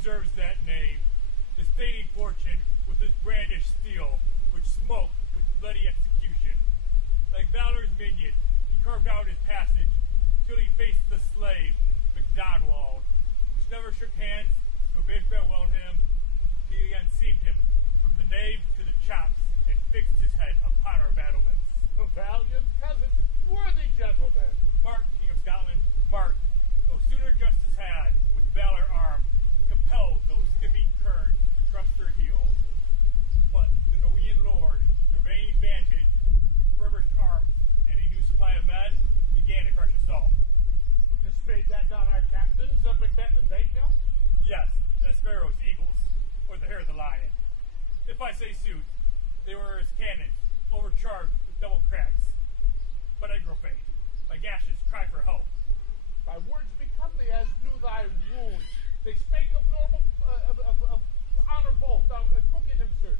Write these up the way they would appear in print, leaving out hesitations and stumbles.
deserves that name, disdaining fortune with his brandished steel, which smoke with bloody execution. Like Valor's minion, he carved out his passage, till he faced the slave, MacDonald, which never shook hands, nor bid farewell to him, till he unseamed him from the nave to the chops, and fixed his head upon our battlements. Valiant peasant, worthy gentlemen. Mark, King of Scotland, Mark, no sooner justice had, with valor armed, compelled those skipping kerns to trust their heels. But the Norwegian lord, surveying vantage, with furbished arms and a new supply of men, began a fresh assault. Dismayed that not our captains of Macbeth and Banquo? Yes, as Pharaoh's eagles, or the hair of the lion. If I say sooth, they were as cannons, overcharged with double cracks. But I grow faint. My gashes cry for help. Thy words become thee as do thy wounds. They spake of normal, of honor both. Now, go get him, sir.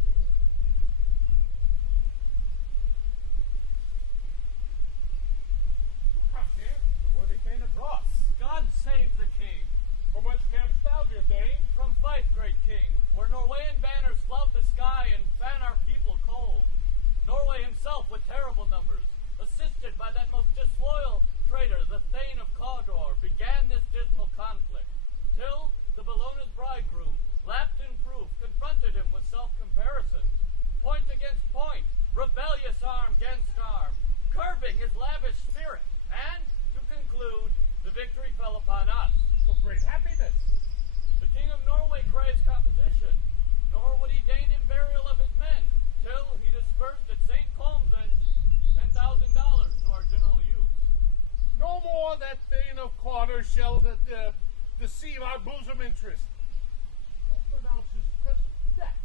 Who comes here? The worthy Thane of Ross. God save the king. From whence camest thou, dear Dane? From Fife, great king, where Norwegian banners flout the sky and fan our people cold. Norway himself with terrible numbers, assisted by that most disloyal traitor, the Thane of Cawdor, began this dismal conflict, till the Bellona's bridegroom, lapped in proof, confronted him with self-comparison, point against point, rebellious arm against arm, curbing his lavish spirit, and, to conclude, the victory fell upon us. For great happiness. The King of Norway craves composition, nor would he deign him burial of his men, till he dispersed at St. Colmsland $10,000 to our general use. No more that Thane of Cawdor shall deceive our bosom interest. I'll pronounce his present death,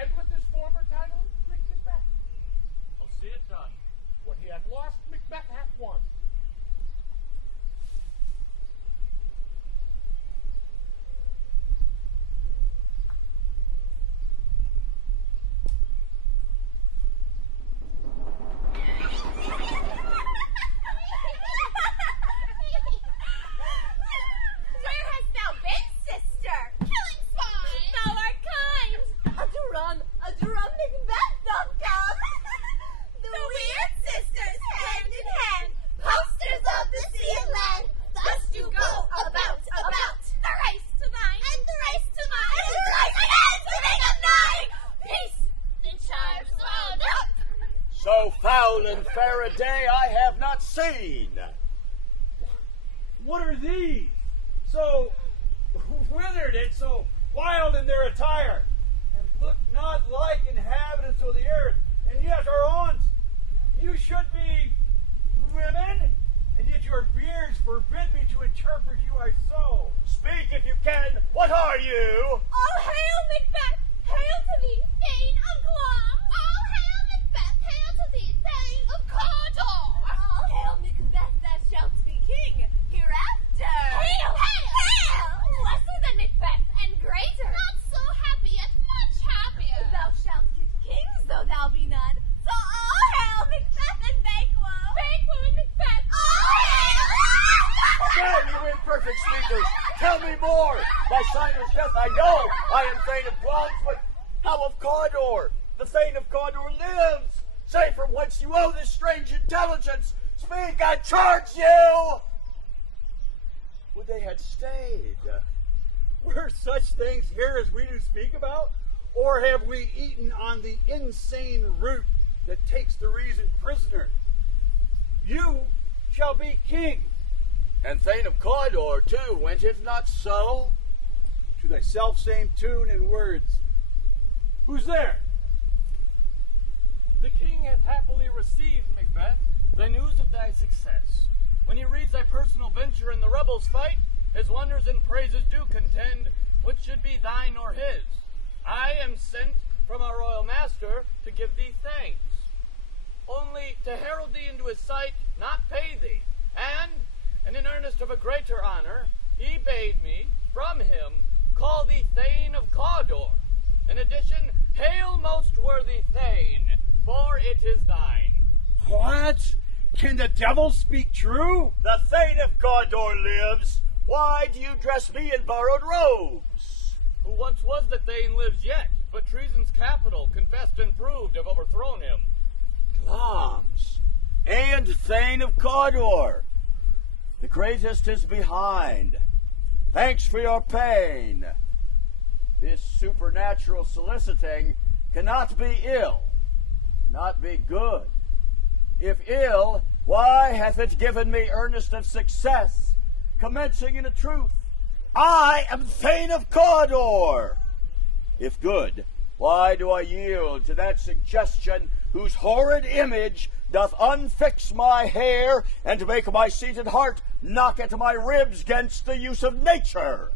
and with his former title, bring him back. I'll see it done. What he hath lost, Macbeth hath won. And fair a day I have not seen. What are these? So withered and so wild in their attire, and look not like inhabitants of the earth, and yet are aunts. You should be women, and yet your beards forbid me to interpret you as so. Speak if you can. What are you? All hail Macbeth! Hail to thee, Thane of Guam! All hail Macbeth! Hail to thee, Thane of Cawdor! All hail Macbeth, thou shalt be king hereafter! Hail! Hail! Hail! Lesser than Macbeth and greater! Not so happy, yet much happier! Thou shalt get kings, though thou be none. So all hail Macbeth and Banquo! Banquo and Macbeth! All hail! Now, you imperfect speakers, tell me more. By Simon's death I know I am Thane of Bronze, but how of Cawdor? The Thane of Cawdor lives. Say from whence you owe this strange intelligence. Speak, I charge you. Would they had stayed? Were such things here as we do speak about? Or have we eaten on the insane root that takes the reason prisoner? You shall be king. And Thane of Cawdor, too, went it not so? To thy self-same tune and words. Who's there? The king hath happily received, Macbeth, the news of thy success. When he reads thy personal venture in the rebels' fight, his wonders and praises do contend, which should be thine or his. I am sent from our royal master to give thee thanks, only to herald thee into his sight, not pay thee. And in earnest of a greater honor, he bade me, from him, call thee Thane of Cawdor. In addition, hail most worthy Thane, for it is thine. What? Can the devil speak true? The Thane of Cawdor lives. Why do you dress me in borrowed robes? Who once was the Thane lives yet, but treason's capital, confessed and proved, have overthrown him. Glamis, and Thane of Cawdor, the greatest is behind. Thanks for your pain. This supernatural soliciting cannot be ill, cannot be good. If ill, why hath it given me earnest of success, commencing in a truth? I am Thane of Cawdor. If good, why do I yield to that suggestion whose horrid image doth unfix my hair and make my seated heart knock at my ribs gainst the use of nature?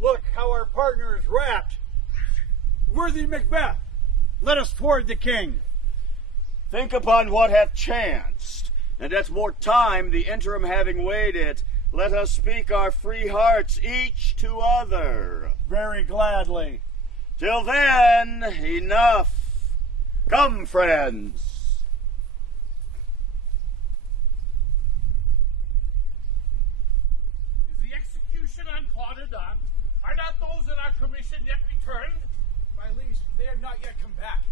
Look how our partner is wrapped. Worthy Macbeth, let us toward the king. Think upon what hath chanced, and at more time, the interim having weighed it, let us speak our free hearts each to other. Very gladly. Till then, enough. Come, friends. Is the execution on Cawdor done? Are not those in our commission yet returned? My liege, they have not yet come back.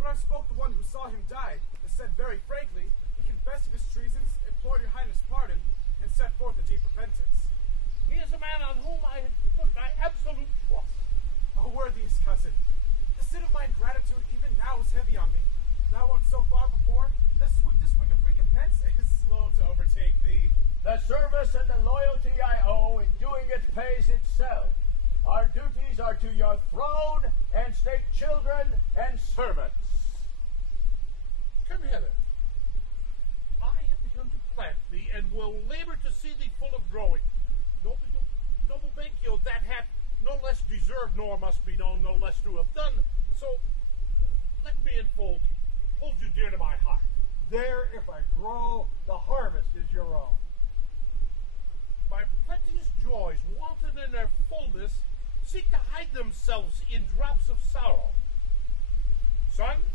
But I spoke to one who saw him die, and said very frankly, he confessed of his treasons, implored your highness' pardon, and set forth a deep repentance. He is a man on whom I have put my absolute trust. O worthiest cousin, the sin of my ingratitude even now is heavy on me. Thou art so far before, the swiftest wing of recompense is slow to overtake thee. The service and the loyalty I owe in doing it pays itself. Our duties are to your throne and state children and servants. Come hither. I have begun to plant thee, and will labor to see thee full of growing. Noble Banquo, that hath no less deserved, nor must be known, no less to have done. So let me enfold you, hold you dear to my heart. There, if I grow, the harvest is your own. My plenteous joys, wanton in their fullness, seek to hide themselves in drops of sorrow. Sons,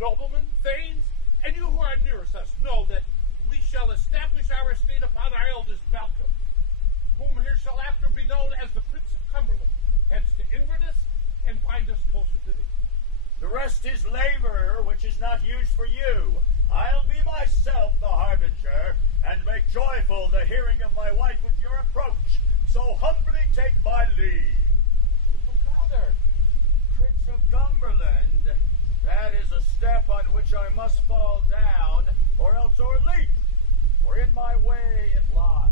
noblemen, thanes, and you who are nearest us know that we shall establish our estate upon our eldest Malcolm, whom here shall after be known as the Prince of Cumberland, hence to Inverness and bind us closer to thee. The rest is labor which is not used for you. I'll be myself the harbinger, and make joyful the hearing of my wife with your approach. So humbly take my leave. Father, Prince of Cumberland, that is a step on which I must fall down, or else o'erleap, for in my way it lies.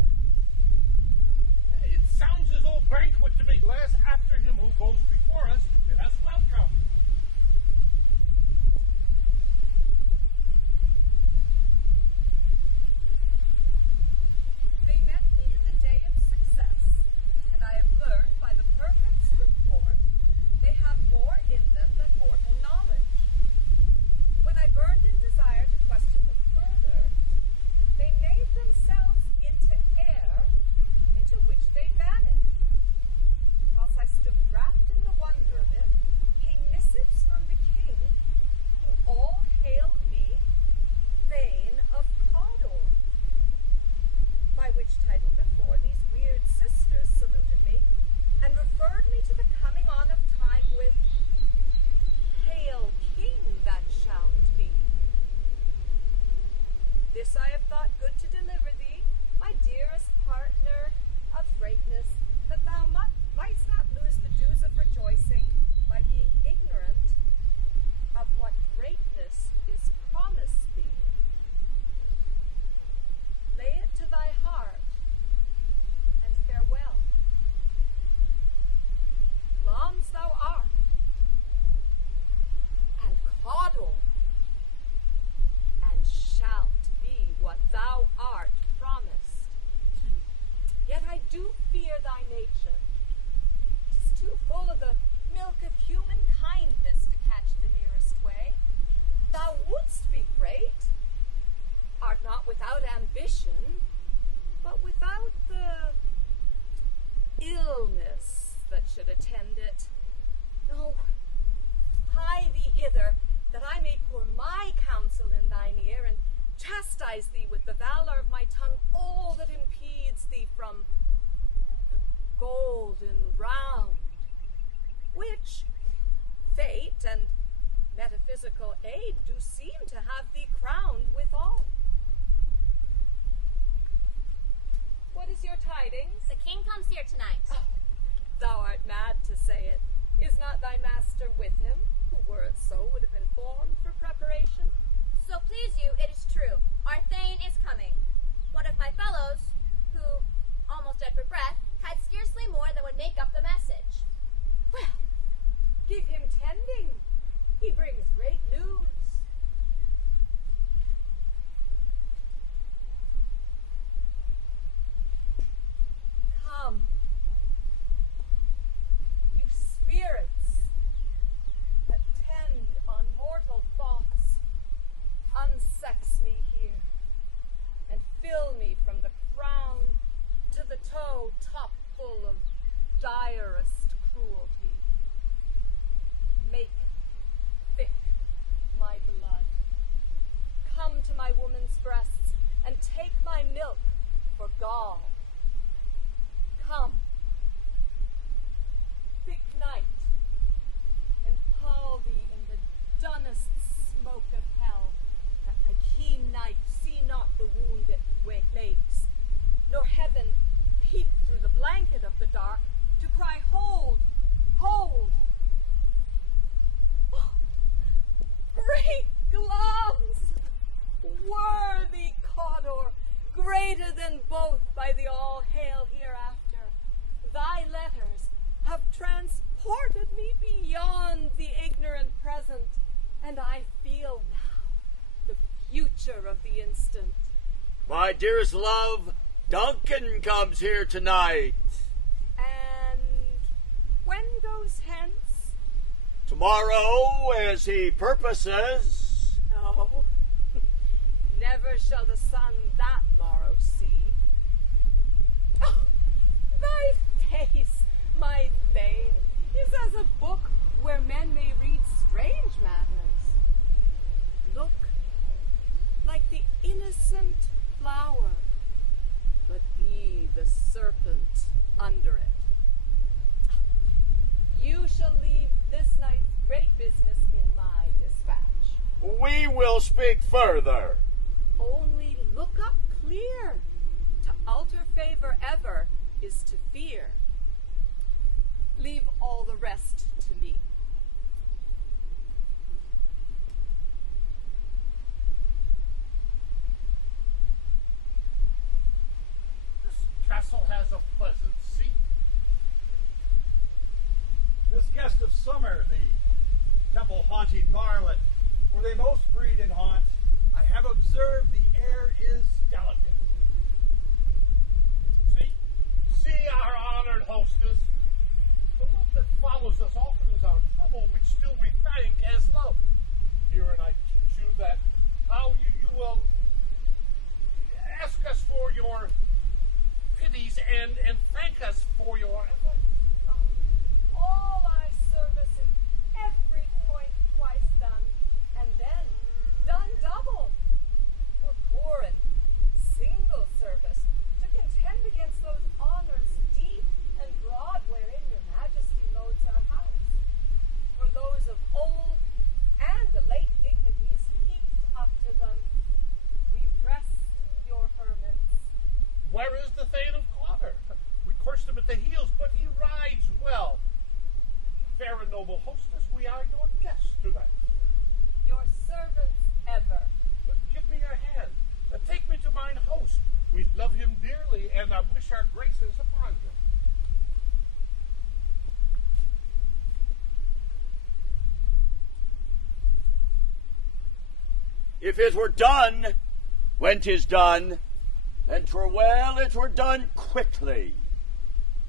it sounds as old banquet to me. Let us after him who goes before us to bid us welcome. They met me in the day of success, and I have learned by the perfect's report they have more in them than mortal knowledge. When I burned in desire to question them further, they made themselves into air, into which they vanished. Whilst I stood wrapped in the wonder of it, came missives from the king, who all hailed me Thane of Cawdor, by which title before these weird sisters saluted me, and referred me to the coming on of time with, Hail, King, that shalt be. This I have thought good to deliver thee, my dearest partner of greatness, that thou mightst not lose the dues of rejoicing by being ignorant of what greatness is promised thee. Lay it to thy heart, and farewell. Lons thou art, and Cawdor, and shalt be what thou art promised. Yet I do fear thy nature. 'Tis too full of the milk of human kindness to catch the nearest way. Thou wouldst be great, art not without ambition, but without the illness that should attend it. No, hie thee hither, that I may pour my counsel in thine ear, and chastise thee with the valor of my tongue all that impedes thee from the golden round, which fate and metaphysical aid do seem to have thee crowned withal. What is your tidings? The king comes here tonight. Thou art mad to say it. Is not thy master with him, who were it so would have informed for preparation? So please you, it is true. Our Thane is coming. One of my fellows, who, almost dead for breath, had scarcely more than would make up the message. Well, give him tending. He brings great news. Come, you spirits that tend on mortal thoughts, unsex me here, and fill me from the crown to the toe top full of direst cruelty. Make thick my blood. Come to my woman's breasts and take my milk for gall. Come, thick night, and pall thee in the dunnest smoke of hell, that thy keen knife see not the wound it makes, nor heaven peep through the blanket of the dark to cry, hold, hold. Oh, great gloves, worthy Cawdor, greater than both by the all-hail hereafter. Thy letters have transported me beyond the ignorant present, and I feel now the future of the instant. My dearest love, Duncan comes here tonight. And when goes hence? Tomorrow, as he purposes. Oh, never shall the sun that morrow see. Oh, thy face, my Thane, is as a book where men may read strange matters. Look like the innocent flower, but be the serpent under it. You shall leave this night's great business in my dispatch. We will speak further. Only look up clear. To alter favor ever is to fear. Leave all the rest to me. This castle has a pleasant seat. This guest of summer, the temple-haunted marlet, where they most breed and haunt, I have observed the air is delicate. See our honored hostess. The look that follows us often is our trouble, which still we thank as love. Herein I teach you that how you will ask us for your pities and thank us for your efforts. All our service in every point twice done, and then done double. For poor and single service, to contend against those honors deep and broad wherein your majesty loads our house. For those of old and the late dignities heaped up to them, we rest your hermits. Where is the Thane of Cawdor? We coursed him at the heels, but he rides well. Fair and noble hostess, we are your guests tonight. Your servants ever. But give me your hand. Take me to mine host. We love him dearly, and I wish our graces upon him. If it were done when 'tis done, then 'twere well it were done quickly.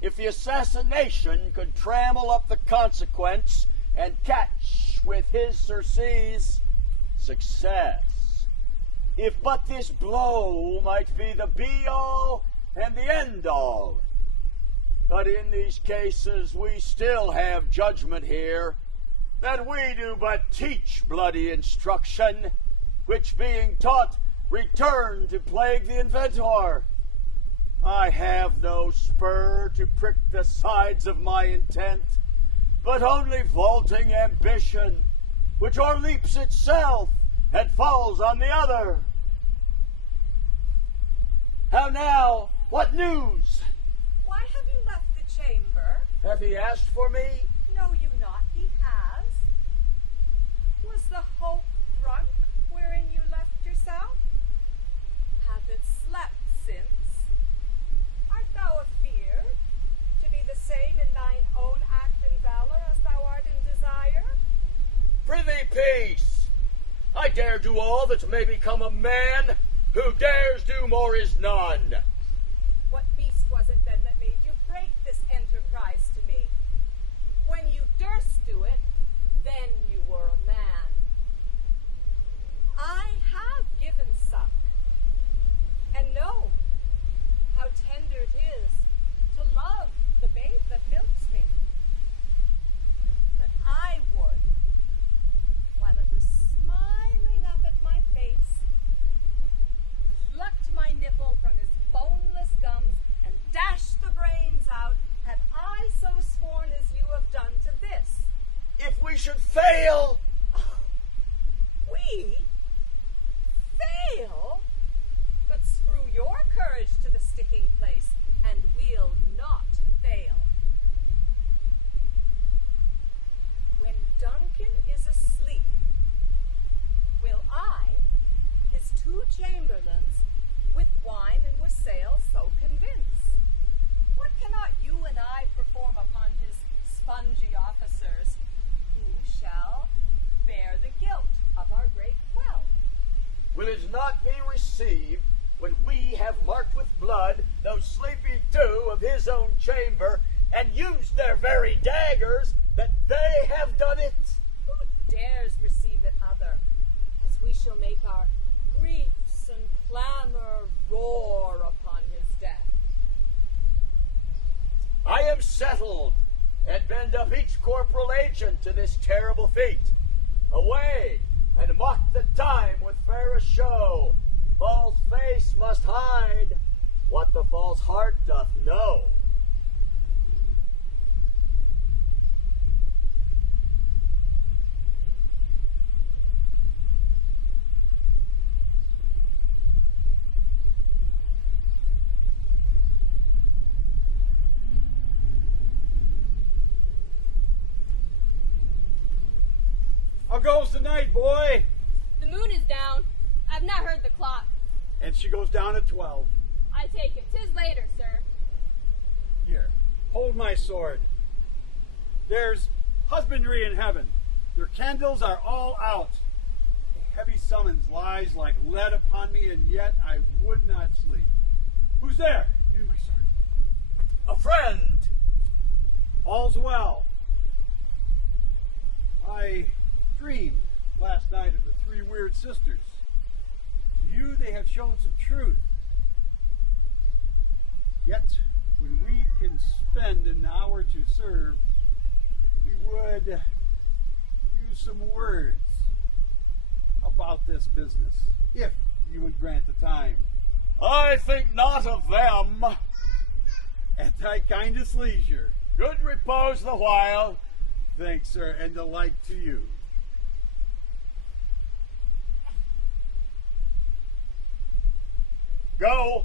If the assassination could trammel up the consequence and catch with his surcease success. If but this blow might be the be-all and the end-all. But in these cases we still have judgment here, that we do but teach bloody instruction, which being taught return to plague the inventor. I have no spur to prick the sides of my intent, but only vaulting ambition, which o'erleaps itself and falls on the other. How now? What news? Why have you left the chamber? Hath he asked for me? Know you not he has? Was the hope drunk wherein you left yourself? Hath it slept since? Art thou afeard to be the same in thine own act and valor as thou art in desire? Prithee, peace! I dare do all that may become a man. Who dares do more is none. What beast was it then that made you break this enterprise to me? When you durst do it, then you were a man. I have given suck, and know how tender it is to love the babe that milks me. But I would, while it was smiling up at my face, plucked my nipple from his boneless gums and dashed the brains out, had I so sworn as you have done to this. If we should fail, We? Fail? But screw your courage to the sticking place, and we'll not fail. When Duncan is asleep, will I, his two chamberlains, with wine and wassail so convince? What cannot you and I perform upon his spongy officers? Who shall bear the guilt of our great quell? will it not be received when we have marked with blood those sleepy two of his own chamber, and used their very daggers that they have done it? Who dares receive it other, as we shall make our griefs and clamor roar upon his death? I am settled, and bend up each corporal agent to this terrible feat. Away, and mock the time with fairest show. False face must hide what the false heart doth know. How goes the night, boy? The moon is down. I've not heard the clock. And she goes down at 12. I take it. 'Tis later, sir. Here, hold my sword. There's husbandry in heaven. Your candles are all out. A heavy summons lies like lead upon me, and yet I would not sleep. Who's there? Give me my sword. A friend. All's well. I dreamed last night of the three weird sisters. To you they have shown some truth. Yet, when we can spend an hour to serve, we would use some words about this business, if you would grant the time. I think not of them. At thy kindest leisure. Good repose the while. Thanks, sir, and the like to you. Go,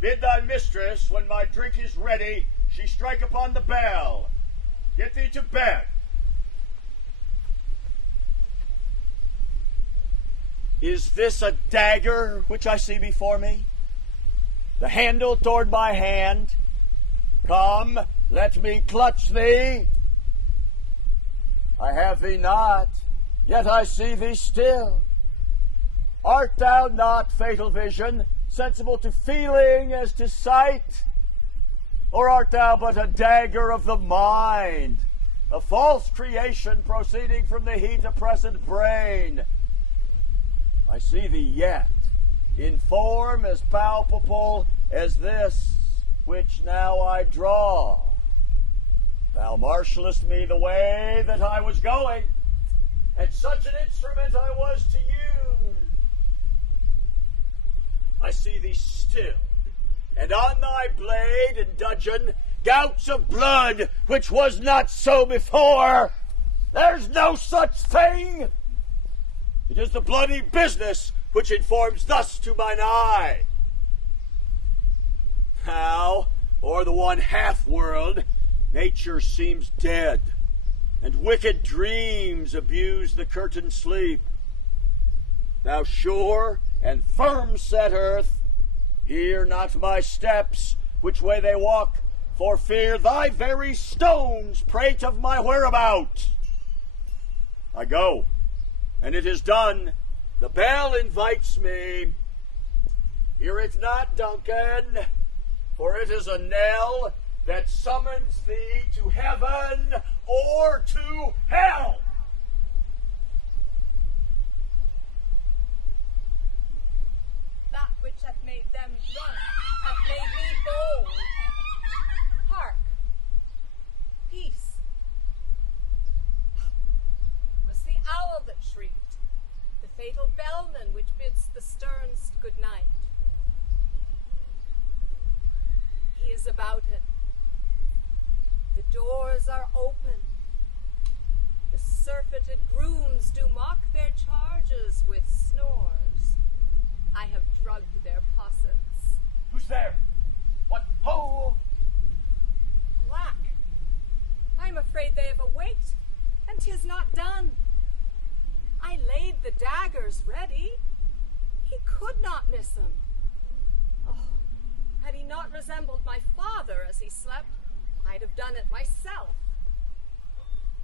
bid thy mistress, when my drink is ready, she strike upon the bell. Get thee to bed. Is this a dagger which I see before me? The handle toward my hand? Come, let me clutch thee. I have thee not, yet I see thee still. Art thou not, fatal vision, sensible to feeling as to sight? Or art thou but a dagger of the mind, a false creation proceeding from the heat-oppressed brain? I see thee yet, in form as palpable as this which now I draw. Thou marshallest me the way that I was going, and such an instrument I was to use. I see thee still, and on thy blade and dudgeon gouts of blood, which was not so before. There's no such thing. It is the bloody business which informs thus to mine eye. How, o'er the one half-world, nature seems dead, and wicked dreams abuse the curtained sleep. Thou sure and firm-set earth, hear not my steps, which way they walk, for fear thy very stones prate of my whereabout. I go, and it is done. The bell invites me. Hear it not, Duncan, for it is a knell that summons thee to heaven or to hell. That which hath made them drunk hath made me bold. Hark! Peace. It was the owl that shrieked, the fatal bellman which bids the sterns good night. He is about it. The doors are open. The surfeited grooms do mock their charges with snores. I have drugged their possets. Who's there? What ho? Alack! I'm afraid they have awaked, and 'tis not done. I laid the daggers ready. He could not miss 'em. Oh, had he not resembled my father as he slept, I'd have done it myself.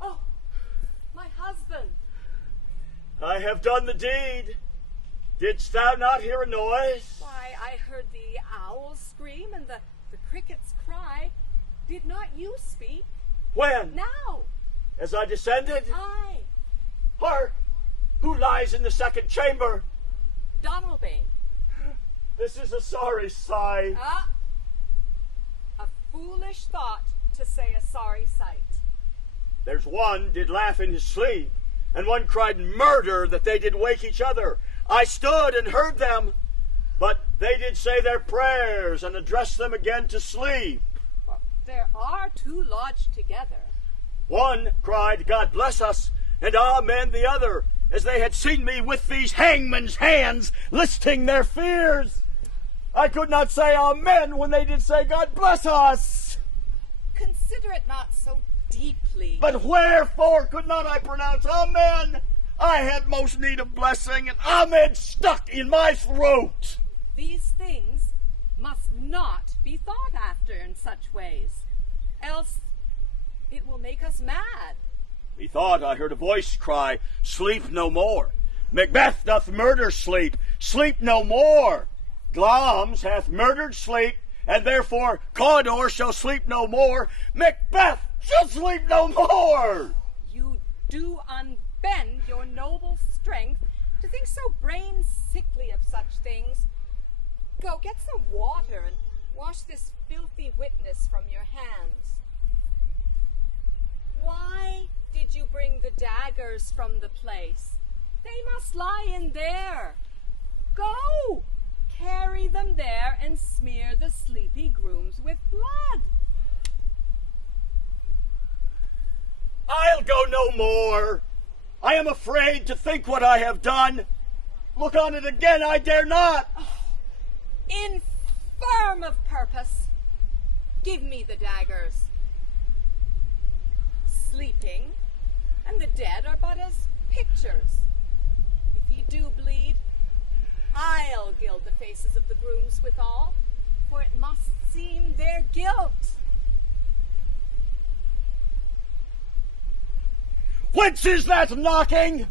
Oh, my husband! I have done the deed. Didst thou not hear a noise? Why, I heard the owl scream and the crickets cry. Did not you speak? When? Now! As I descended? Aye. Hark! Who lies in the second chamber? Donalbain. This is a sorry sight. Ah! A foolish thought to say a sorry sight. There's one did laugh in his sleep, and one cried murder that they did wake each other. I stood and heard them, but they did say their prayers and address them again to sleep. Well, there are two lodged together. One cried, God bless us, and amen the other, as they had seen me with these hangman's hands listing their fears. I could not say amen when they did say God bless us. Consider it not so deeply. But wherefore could not I pronounce amen? I had most need of blessing, and amen stuck in my throat. These things must not be thought after in such ways, else it will make us mad. Methought I heard a voice cry, sleep no more. Macbeth doth murder sleep, sleep no more. Glamis hath murdered sleep, and therefore Cawdor shall sleep no more. Macbeth shall sleep no more. You do unbend your noble strength to think so brain-sickly of such things. Go, get some water and wash this filthy witness from your hands. Why did you bring the daggers from the place? They must lie in there. Go! Carry them there and smear the sleepy grooms with blood. I'll go no more. I am afraid to think what I have done. Look on it again, I dare not. Infirm of purpose. Give me the daggers. Sleeping and the dead are but as pictures. If ye do bleed, I'll gild the faces of the grooms withal, for it must seem their guilt. Whence is that knocking?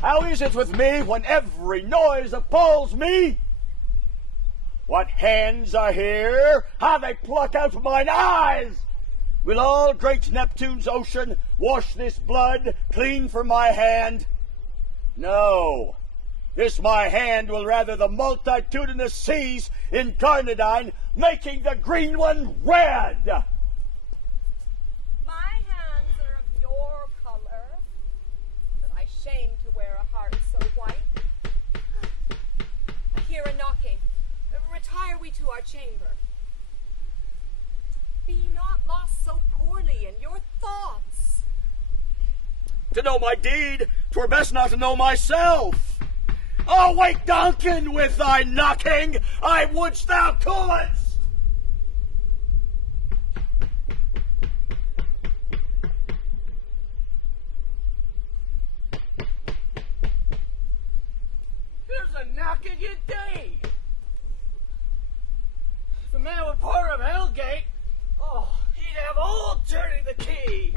How is it with me when every noise appalls me? What hands are here? How they pluck out mine eyes! Will all great Neptune's ocean wash this blood clean from my hand? No. This my hand will rather the multitudinous seas incarnadine, making the green one red. My hands are of your color, but I shame to wear a heart so white. I hear a knocking. Retire we to our chamber. Be not lost so poorly in your thoughts. To know my deed, 'twere best not to know myself. Oh, wake Duncan with thy knocking, I wouldst thou couldst. There's a knocking indeed. The man with part of Hellgate, he'd have old turning the key.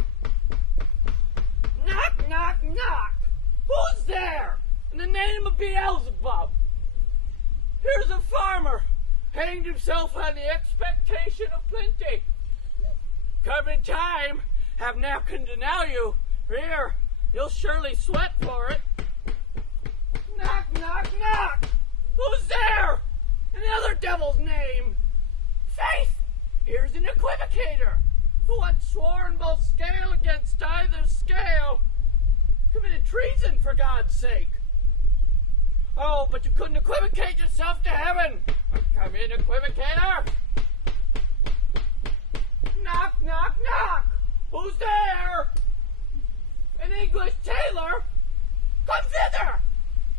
Knock, knock, knock. Who's there? In the name of Beelzebub. Here's a farmer, hanged himself on the expectation of plenty. Come in time, have napkin to now you. Here, you'll surely sweat for it. Knock, knock, knock. Who's there? In the other devil's name. Faith, here's an equivocator who once sworn both scale against either scale. Committed treason, for God's sake. Oh, but you couldn't equivocate yourself to heaven. Come in, equivocator. Knock, knock, knock. Who's there? An English tailor? Come thither.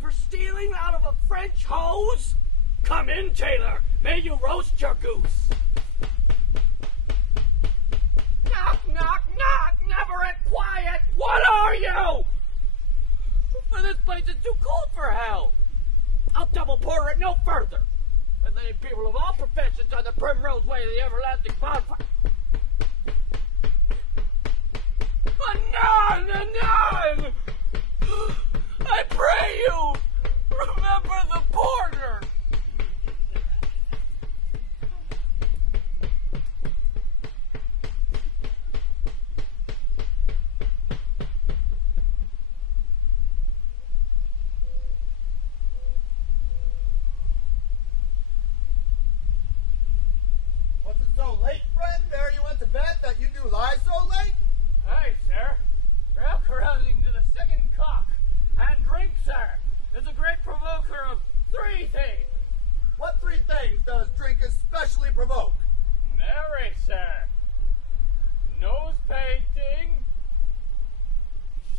For stealing out of a French hose? Come in, tailor. May you roast your goose. Knock, knock, knock. Never at quiet. What are you? For this place is too cold for hell. I'll double pour it no further. And letting people of all professions on the primrose way to the everlasting bonfire. Anon, anon! I pray you, remember the porter. Was it so late, friend, ere you went to bed, that you do lie so late? Aye, sir. Well, carousing to the second cock. And drink, sir, is a great provoker of three things. What three things does drink especially provoke? Marry, sir. Nose painting.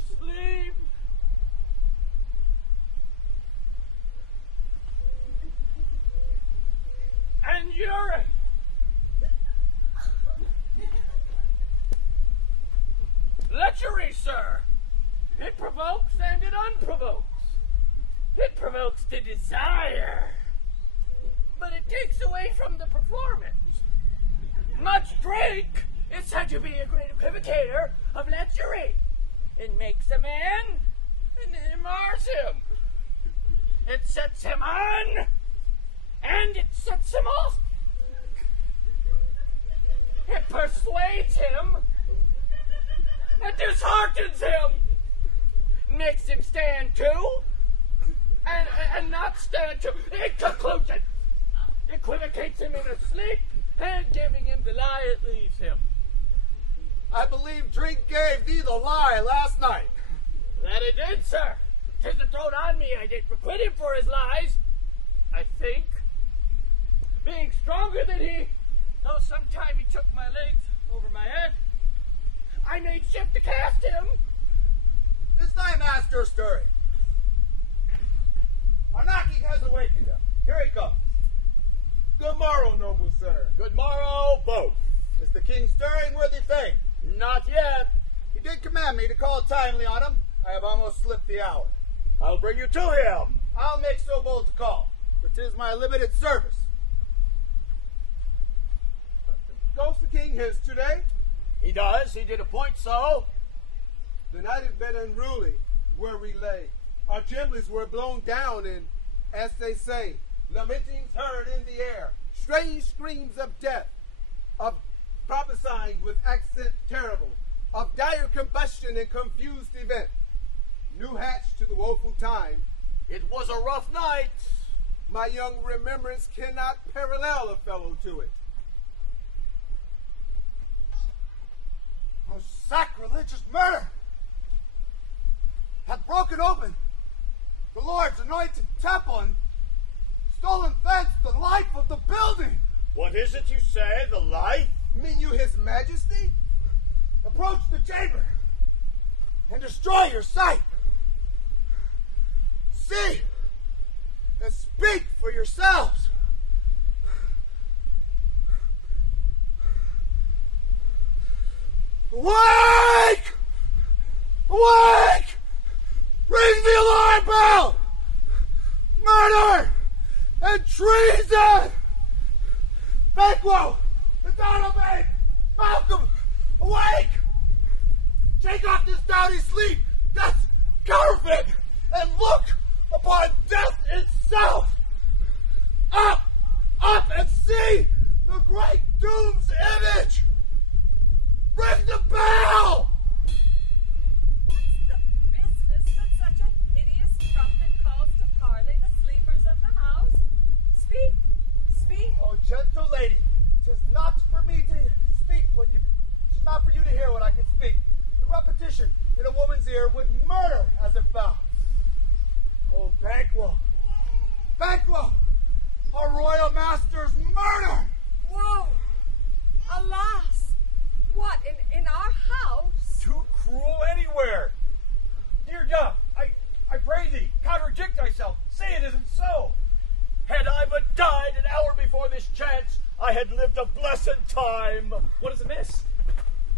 Sleep. And urine. Lechery, sir. It provokes and it unprovokes. It provokes the desire, but it takes away from the performance. Much drink is said to be a great equivocator of lechery. It makes a man and it mars him. It sets him on and it sets him off. It persuades him and disheartens him. Makes him stand to and not stand to. In conclusion, equivocates him in a sleep and giving him the lie it leaves him. I believe drink gave thee the lie last night. That it did, sir. 'Tis the thrown on me I did requite him for his lies. I think, being stronger than he, though sometime he took my legs over my head, I made shift to cast him. Is thy master stirring? Our knocking has awakened him. Here he comes. Good morrow, noble sir. Good morrow, both. Is the king stirring, worthy thing? Not yet. He did command me to call timely on him. I have almost slipped the hour. I'll bring you to him. I'll make so bold to call, for 'tis my limited service. Goes the king his today? He does. He did appoint so. The night had been unruly where we lay. Our chimneys were blown down, and, as they say, lamentings heard in the air, strange screams of death, of prophesying with accent terrible, of dire combustion and confused event. New hatch to the woeful time. It was a rough night. My young remembrance cannot parallel a fellow to it. Oh, sacrilegious murder hath broken open the Lord's anointed temple and stolen thence the life of the building. What is it you say? The life? Mean you his majesty? Approach the chamber and destroy your sight. See and speak for yourselves. Awake! Awake! Ring the alarm bell! Murder and treason! Banquo! The Donalbain! Malcolm! Awake! Shake off this dowdy sleep! That's counterfeit! And look upon death itself! Up! Up and see the great doom's image! Ring the bell! What's the business that such a hideous trumpet calls to parley the sleepers of the house? Speak, speak. Oh, gentle lady, 'tis not for me to speak what you. 'Tis not for you to hear what I can speak. The repetition in a woman's ear would murder as it fell. Oh, Banquo, Banquo, our royal master's murder. Whoa! Alas! What, in our house? Too cruel anywhere. Dear God, I pray thee, contradict thyself. Say it isn't so. Had I but died an hour before this chance, I had lived a blessed time. What is amiss?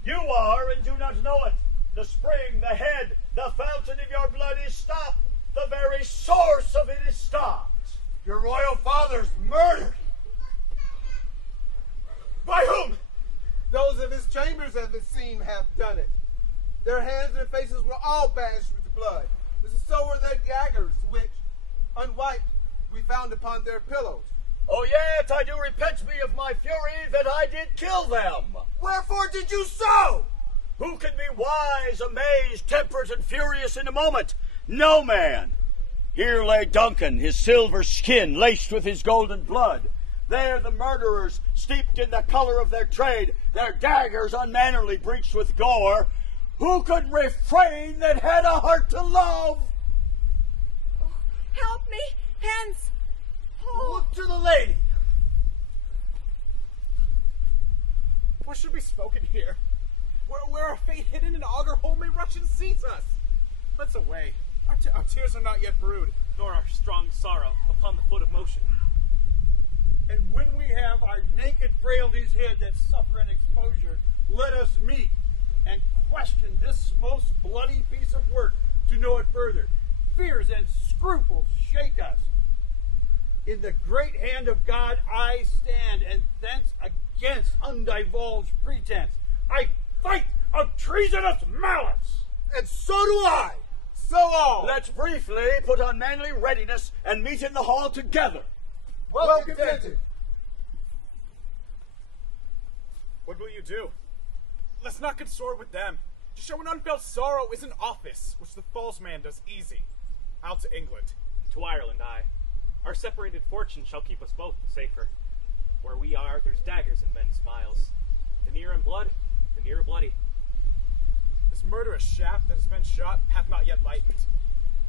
You are and do not know it. The spring, the head, the fountain of your blood is stopped. The very source of it is stopped. Your royal father's murdered. By whom? Those of his chambers, as it seemed, have done it. Their hands and faces were all bashed with blood. So were their daggers, which, unwiped, we found upon their pillows. Oh, yet I do repent me of my fury that I did kill them. Wherefore did you so? Who can be wise, amazed, temperate, and furious in a moment? No man. Here lay Duncan, his silver skin laced with his golden blood. There the murderers, steeped in the color of their trade, their daggers unmannerly breached with gore. Who could refrain that had a heart to love? Oh, help me, hence. Oh. Look to the lady. What should be spoken here? Where our fate hidden and augur hole may rush and seize us. Let's away. Our tears are not yet brewed, nor our strong sorrow upon the foot of motion. And when we have our naked frailties hid that suffer an exposure, let us meet and question this most bloody piece of work to know it further. Fears and scruples shake us. In the great hand of God I stand, and thence against undivulged pretense I fight a treasonous malice. And so do I. So all. Let's briefly put on manly readiness and meet in the hall together. Well contented. What will you do? Let's not consort with them. To show an unfelt sorrow is an office, which the false man does easy. Out to England. To Ireland, aye. Our separated fortune shall keep us both the safer. Where we are, there's daggers in men's smiles. The near in blood, the nearer bloody. This murderous shaft that has been shot hath not yet lightened.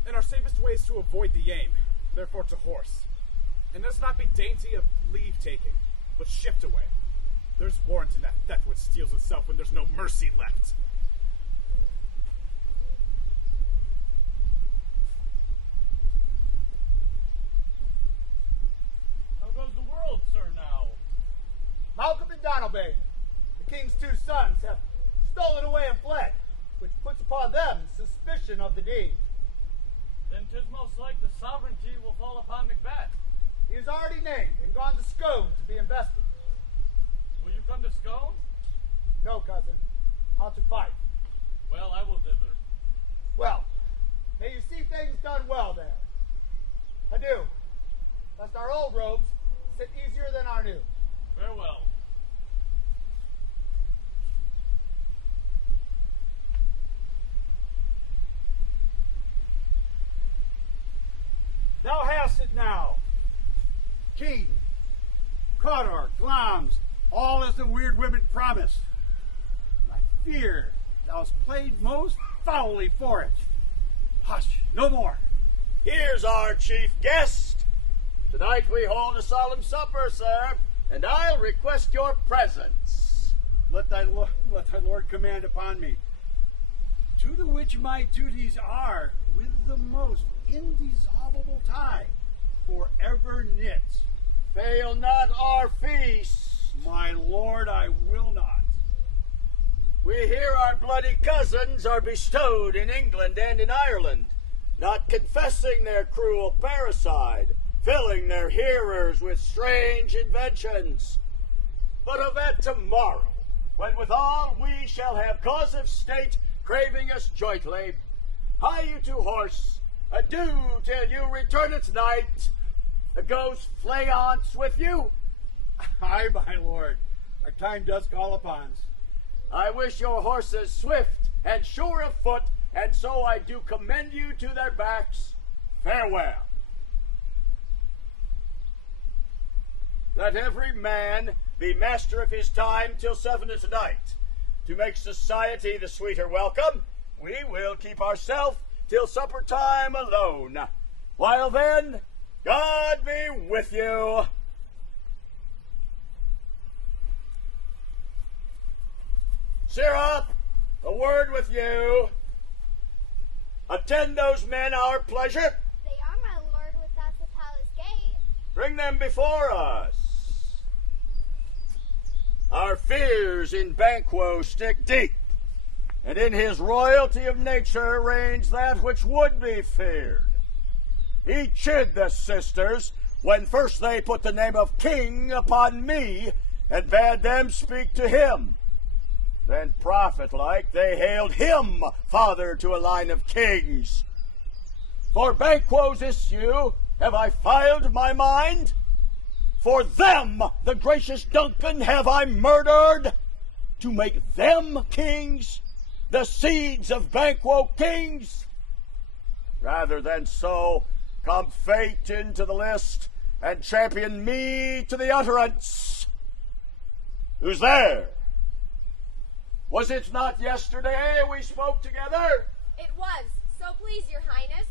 And our safest way is to avoid the aim, therefore to horse. And let us not be dainty of leave-taking, but shift away. There's warrant in that theft which steals itself when there's no mercy left. How goes the world, sir, now? Malcolm and Donalbain, the king's two sons, have stolen away and fled, which puts upon them suspicion of the deed. Then 'tis most like the sovereignty will fall upon Macbeth. He is already named and gone to Scone to be invested. Will you come to Scone? No, cousin. Out to fight. Well, I will thither. Well, may you see things done well there. Adieu, lest our old robes sit easier than our new. Farewell. Thou hast it now. King, Cawdor, Glamis, all as the weird women promised. I fear thou'st played most foully for it. Hush, no more. Here's our chief guest. Tonight we hold a solemn supper, sir. and I'll request your presence. Let thy Lord command upon me. To the which my duties are, with the most indissoluble tie, forever knit. Fail not our feast. My lord, I will not. We hear our bloody cousins are bestowed in England and in Ireland, not confessing their cruel parricide, filling their hearers with strange inventions. But of that tomorrow, when withal we shall have cause of state craving us jointly, hie you to horse, adieu till you return at night. Goes Fleance with you? Aye, my lord, our time does call upon us. I wish your horses swift and sure of foot, and so I do commend you to their backs. Farewell. Let every man be master of his time till 7 at night. To make society the sweeter welcome, we will keep ourselves till supper time alone. While then, God be with you. Sirrah, a word with you. Attend those men our pleasure. They are, my lord, without the palace gate. Bring them before us. Our fears in Banquo stick deep, and in his royalty of nature reigns that which would be feared. He chid the sisters when first they put the name of king upon me, and bade them speak to him. Then, prophet-like, they hailed him father to a line of kings. For Banquo's issue have I filed my mind. For them, the gracious Duncan, have I murdered. To make them kings, the seeds of Banquo kings. Rather than so, come fate into the list, and champion me to the utterance. Who's there? Was it not yesterday we spoke together? It was, so please, your highness.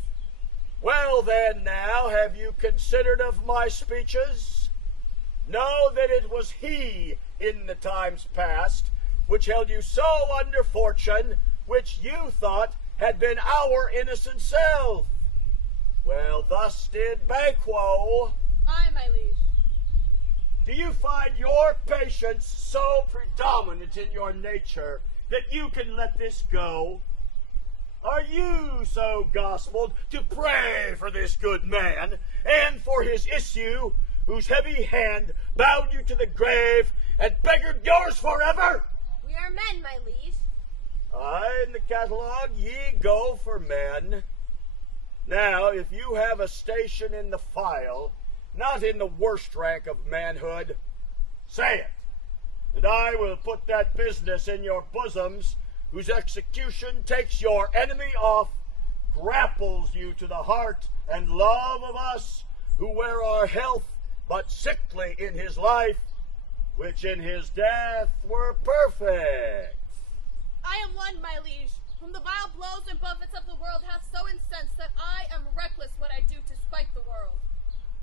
Well then now, have you considered of my speeches? Know that it was he in the times past which held you so under fortune, which you thought had been our innocent self. Well, thus did Banquo. Aye, my liege. Do you find your patience so predominant in your nature that you can let this go? Are you so gospeled to pray for this good man and for his issue, whose heavy hand bowed you to the grave and beggared yours forever? We are men, my liege. Aye, in the catalogue ye go for men. Now, if you have a station in the file, not in the worst rank of manhood, say it, and I will put that business in your bosoms, whose execution takes your enemy off, grapples you to the heart and love of us, who wear our health but sickly in his life, which in his death were perfect. I am one, my liege, whom the vile blows and buffets of the world hath so incensed that I am reckless what I do to spite the world.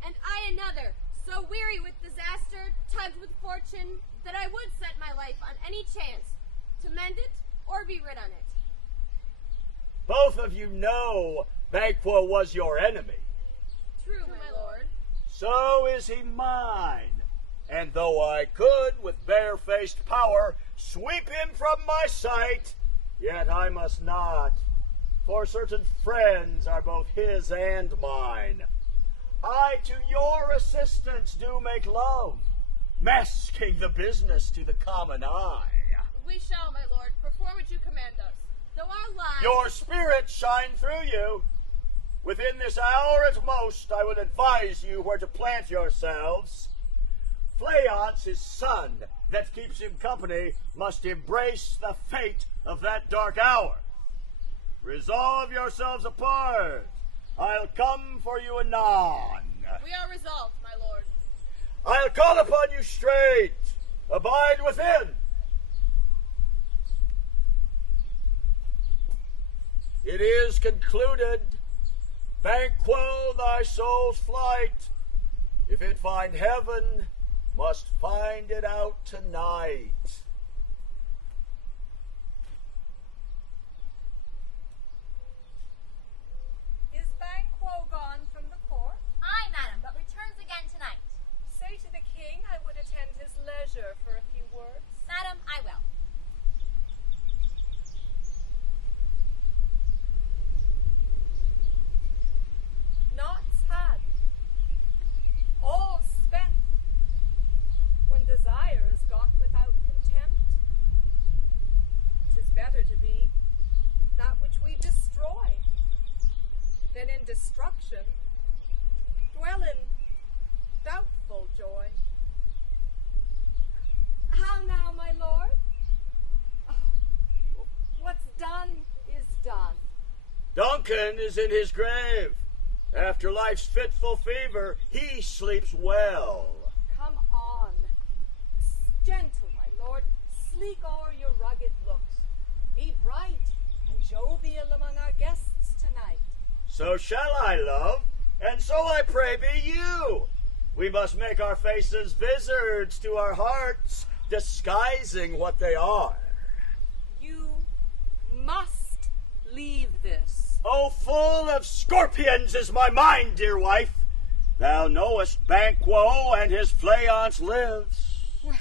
And I another, so weary with disaster, tugged with fortune, that I would set my life on any chance, to mend it or be rid on it. Both of you know Banquo was your enemy. True, my lord. So is he mine. And though I could, with bare-faced power, sweep him from my sight, yet I must not, for certain friends are both his and mine. I to your assistance do make love, masking the business to the common eye. We shall, my lord, perform what you command us. Though our lives... Your spirit shine through you. Within this hour at most, I would advise you where to plant yourselves. Fleance, his son, that keeps him company, must embrace the fate of that dark hour. Resolve yourselves apart. I'll come for you anon. We are resolved, my lord. I'll call upon you straight. Abide within. It is concluded. Banquo thy soul's flight. If it find heaven, must find it out tonight. Is Banquo gone from the court? Aye, madam, but returns again tonight. Say to the king I would attend his leisure for a few words. Madam, I will. Knots had, all spent. When desire is got without contempt, 'tis better to be that which we destroy than in destruction dwell in doubtful joy. How now, my lord? Oh, what's done is done. Duncan is in his grave. After life's fitful fever, he sleeps well. Come on. Gentle, my lord. Sleek o'er your rugged looks. Be bright and jovial among our guests tonight. So shall I, love, and so I pray be you. We must make our faces vizards to our hearts, disguising what they are. You must leave this. Oh, full of scorpions is my mind, dear wife. Thou knowest Banquo and his flayance lives. Well,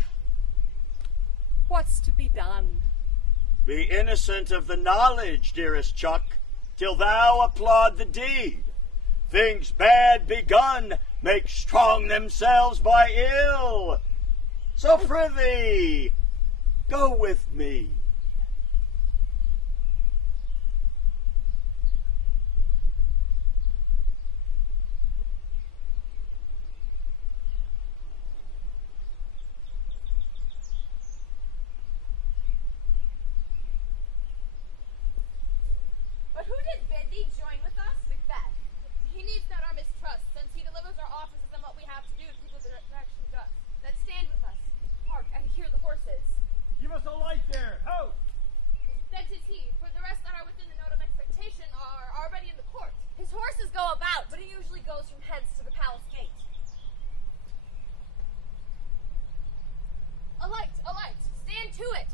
what's to be done? Be innocent of the knowledge, dearest Chuck, till thou applaud the deed. Things bad begun make strong themselves by ill. So prithee, go with me. But who did bid thee join with us? Macbeth. He needs not our mistrust, since he delivers our offices and what we have to do to people the direction just. Then stand with us. Hark, and hear the horses. Give us a light there. Ho! Then 'tis he, for the rest that are within the note of expectation are already in the court. His horses go about, but he usually goes from hence to the palace gate. Alight, alight, stand to it.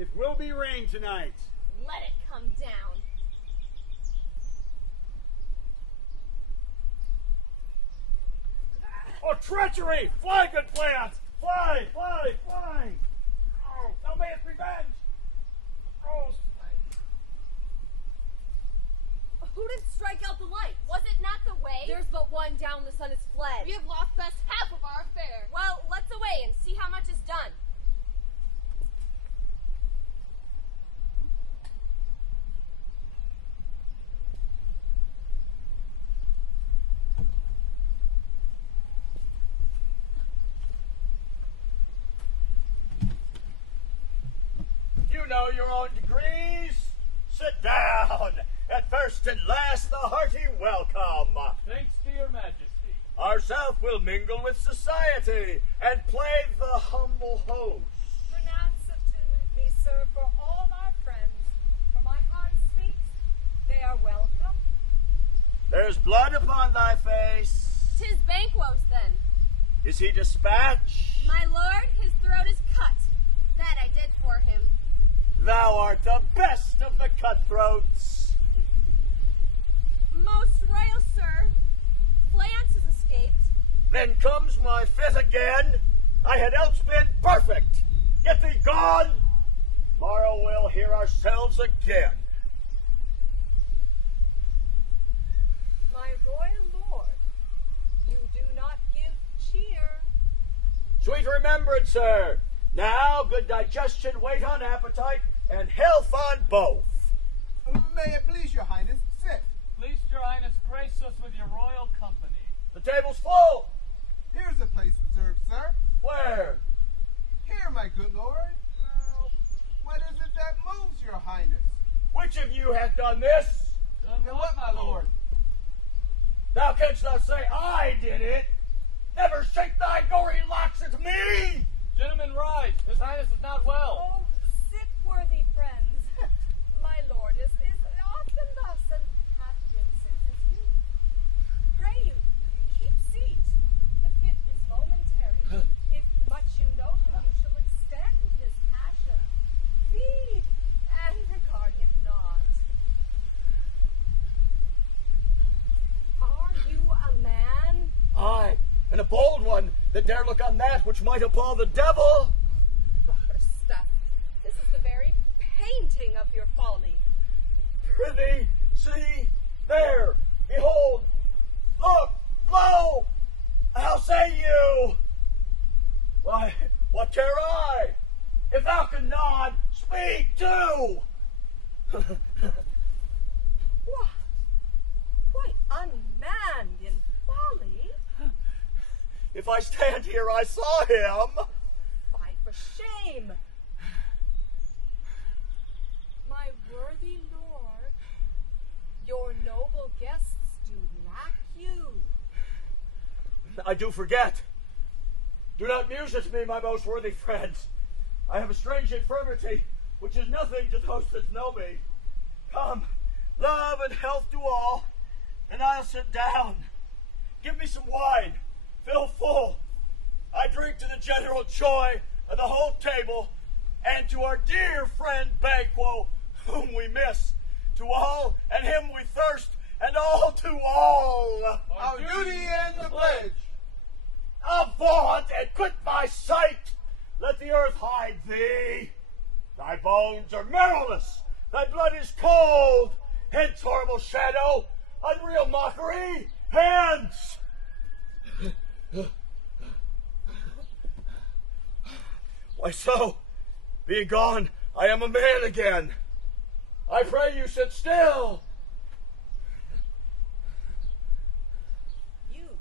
It will be rain tonight. Let it come down. Oh, treachery! Fly, good plant! Fly, fly, fly! Oh, thou mayest revenge! Oh, Who did strike out the light? Was it not the way? There's but one down, the sun is fled. We have lost best half of our affair. Well, let's away and see how much is done. You know your own degrees. Sit down. At first and last, the hearty welcome. Thanks to your majesty. Ourself will mingle with society and play the humble host. Pronounce it to me, sir, for all our friends. For my heart speaks, they are welcome. There's blood upon thy face. 'Tis Banquo's, then. Is he dispatched? My lord, his throat is cut. That I did for him. Thou art the best of the cutthroats. Most royal sir, Flance has escaped. Then comes my fit again. I had else been perfect. Get thee gone. Tomorrow we'll hear ourselves again. My royal lord, you do not give cheer. Sweet remembrance, sir. Now good digestion wait on appetite, and health on both. May it please your highness, sit. Please, your highness, grace us with your royal company. The table's full. Here's a place reserved, sir. Where? Here, my good lord. What is it that moves your highness? Which of you hath done this? Done what, my lord? Thou canst not say I did it. Never shake thy gory locks at me. Gentlemen, rise. His highness is not well. Oh, sit, worthy friends. My lord is often thus and hath been since his youth. Pray you, keep seat. that dare look on that which might appall the devil. Proper stuff. This is the very painting of your folly. Prithee, see, there, behold, look, lo, how say you? Why, what care I? If thou can nod, speak too. What? Quite unmanned in folly. If I stand here, I saw him. Fie for shame. My worthy lord, your noble guests do lack you. I do forget. Do not muse at me, my most worthy friends. I have a strange infirmity, which is nothing to those that know me. Come, love and health to all, and I'll sit down. Give me some wine, fill full. I drink to the general joy of the whole table, and to our dear friend Banquo, whom we miss. To all and him we thirst, and all to all. Our duty and the pledge. Avaunt and quit my sight! Let the earth hide thee! Thy bones are marrowless, thy blood is cold. Hence, horrible shadow, unreal mockery, hence! Why so? Be gone, I am a man again. I pray you sit still. You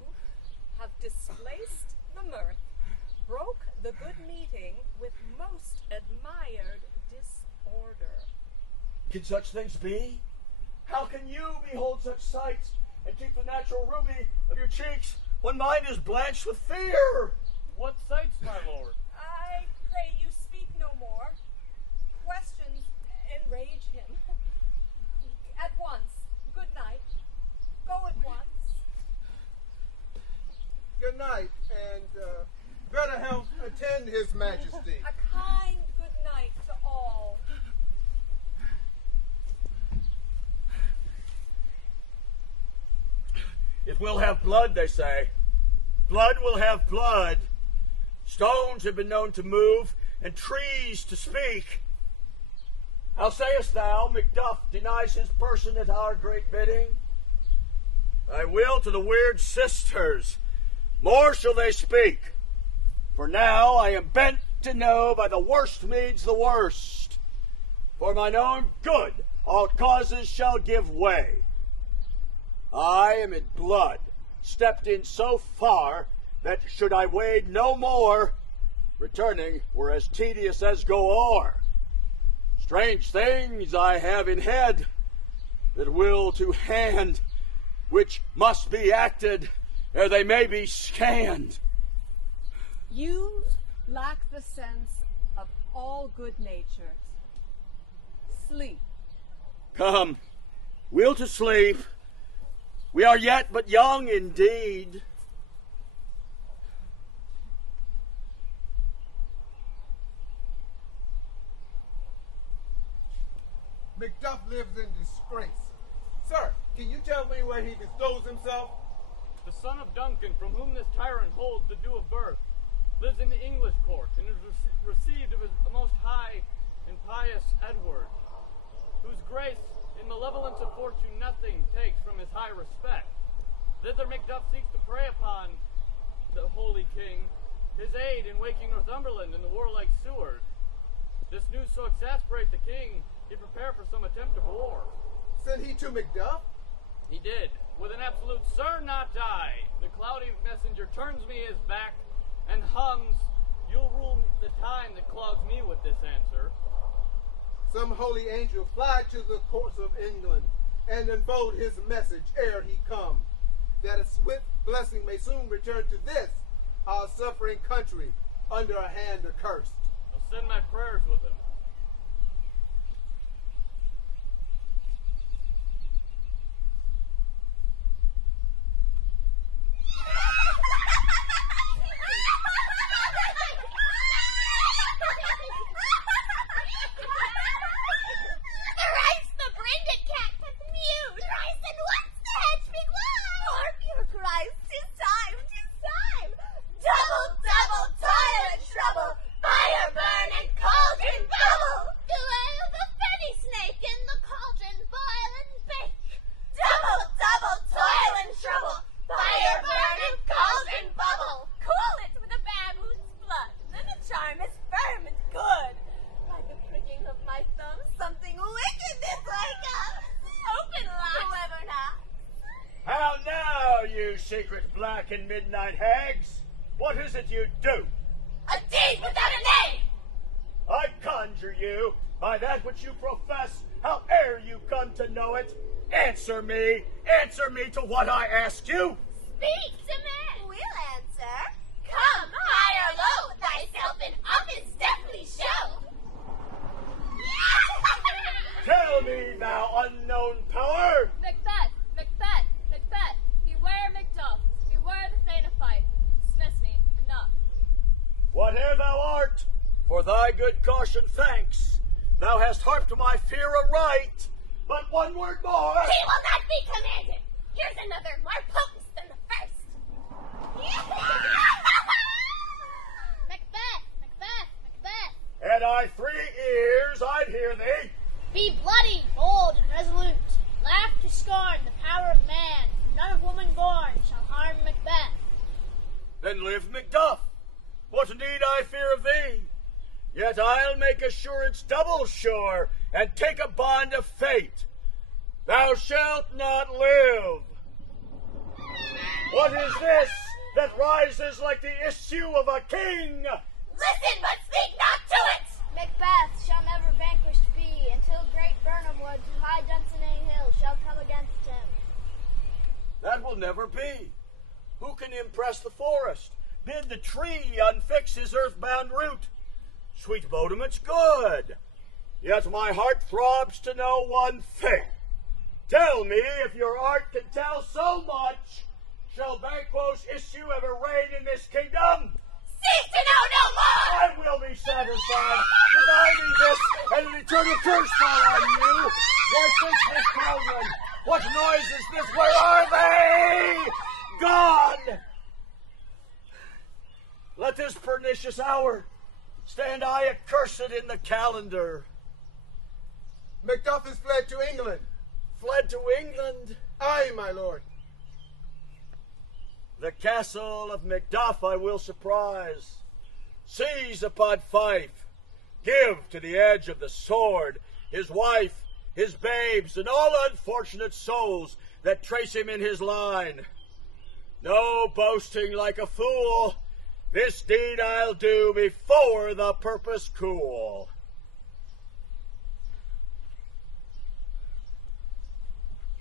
have displaced the mirth, broke the good meeting with most admired disorder. Can such things be? How can you behold such sights and keep the natural ruby of your cheeks when mine is blanched with fear? What sights, my lord? I pray you speak no more. Questions enrage him. At once. Good night. Go at once. Good night, and better health attend His Majesty. A kind good night to all. It will have blood, they say. Blood will have blood. Stones have been known to move, and trees to speak. How sayest thou, Macduff denies his person at our great bidding? I will to the weird sisters. More shall they speak. For now I am bent to know by the worst means the worst. For mine own good all causes shall give way. I am in blood, stepped in so far that should I wade no more, returning were as tedious as go o'er. Strange things I have in head that will to hand, which must be acted ere they may be scanned. You lack the sense of all good natures. Sleep. Come, we'll to sleep. We are yet but young indeed. Macduff lives in disgrace. Sir, can you tell me where he bestows himself? The son of Duncan, from whom this tyrant holds the due of birth, lives in the English court, and is received of his most high and pious Edward, whose grace in malevolence of fortune nothing takes from his high respect. Thither Macduff seeks to prey upon the holy king, his aid in waking Northumberland in the warlike Seward. This news so exasperates the king, he prepared for some attempt of war. Sent he to Macduff? He did, with an absolute "Sir, not I." The cloudy messenger turns me his back and hums, "You'll rule the time that clogs me with this answer." Some holy angel fly to the courts of England and unfold his message ere he come, that a swift blessing may soon return to this, our suffering country, under a hand accursed. I'll send my prayers with him. Thrice the brinded cat hath mewed. Thrice and once the hedge beguiled. Hark your cries, 'tis time, 'tis time. Double secret black and midnight hags, what is it you do? A deed without a name! I conjure you, by that which you profess, howe'er you come to know it, answer me to what I ask you. Speak to me! We'll answer. Come, high or low, thyself in office deftly show. Tell me, thou unknown power. Macbeth, Macbeth, Macbeth, beware Macduff, beware the Thane of Fife. Dismiss me, enough. Whate'er thou art, for thy good caution thanks. Thou hast harped my fear aright, but one word more. He will not be commanded. Here's another more potent than the first. Macbeth, Macbeth, Macbeth. Had I 3 ears, I'd hear thee. Be bloody, bold, and resolute. Laugh to scorn the power of man. None of woman born shall harm Macbeth. Then live Macduff. What need I fear of thee? Yet I'll make assurance double sure, and take a bond of fate. Thou shalt not live. What is this that rises like the issue of a king? Listen, but speak not to it. Macbeth shall never vanquished be, until great Burnham Wood to high Dunsinane Hill shall come against him. That will never be. Who can impress the forest, bid the tree unfix his earthbound root? Sweet Vodament's good, yet my heart throbs to know one thing. Tell me if your art can tell so much, shall Banquo's issue ever reign in this kingdom? Cease to know no more! I will be satisfied. Deny me this, and an eternal curse fall on you. Where is this children? What noise is this? Where are they? Gone! Let this pernicious hour stand I accursed in the calendar. Macduff is fled to England. Fled to England? Aye, my lord. The castle of Macduff I will surprise. Seize upon Fife. Give to the edge of the sword his wife, his babes, and all unfortunate souls that trace him in his line. No boasting like a fool. This deed I'll do before the purpose cool.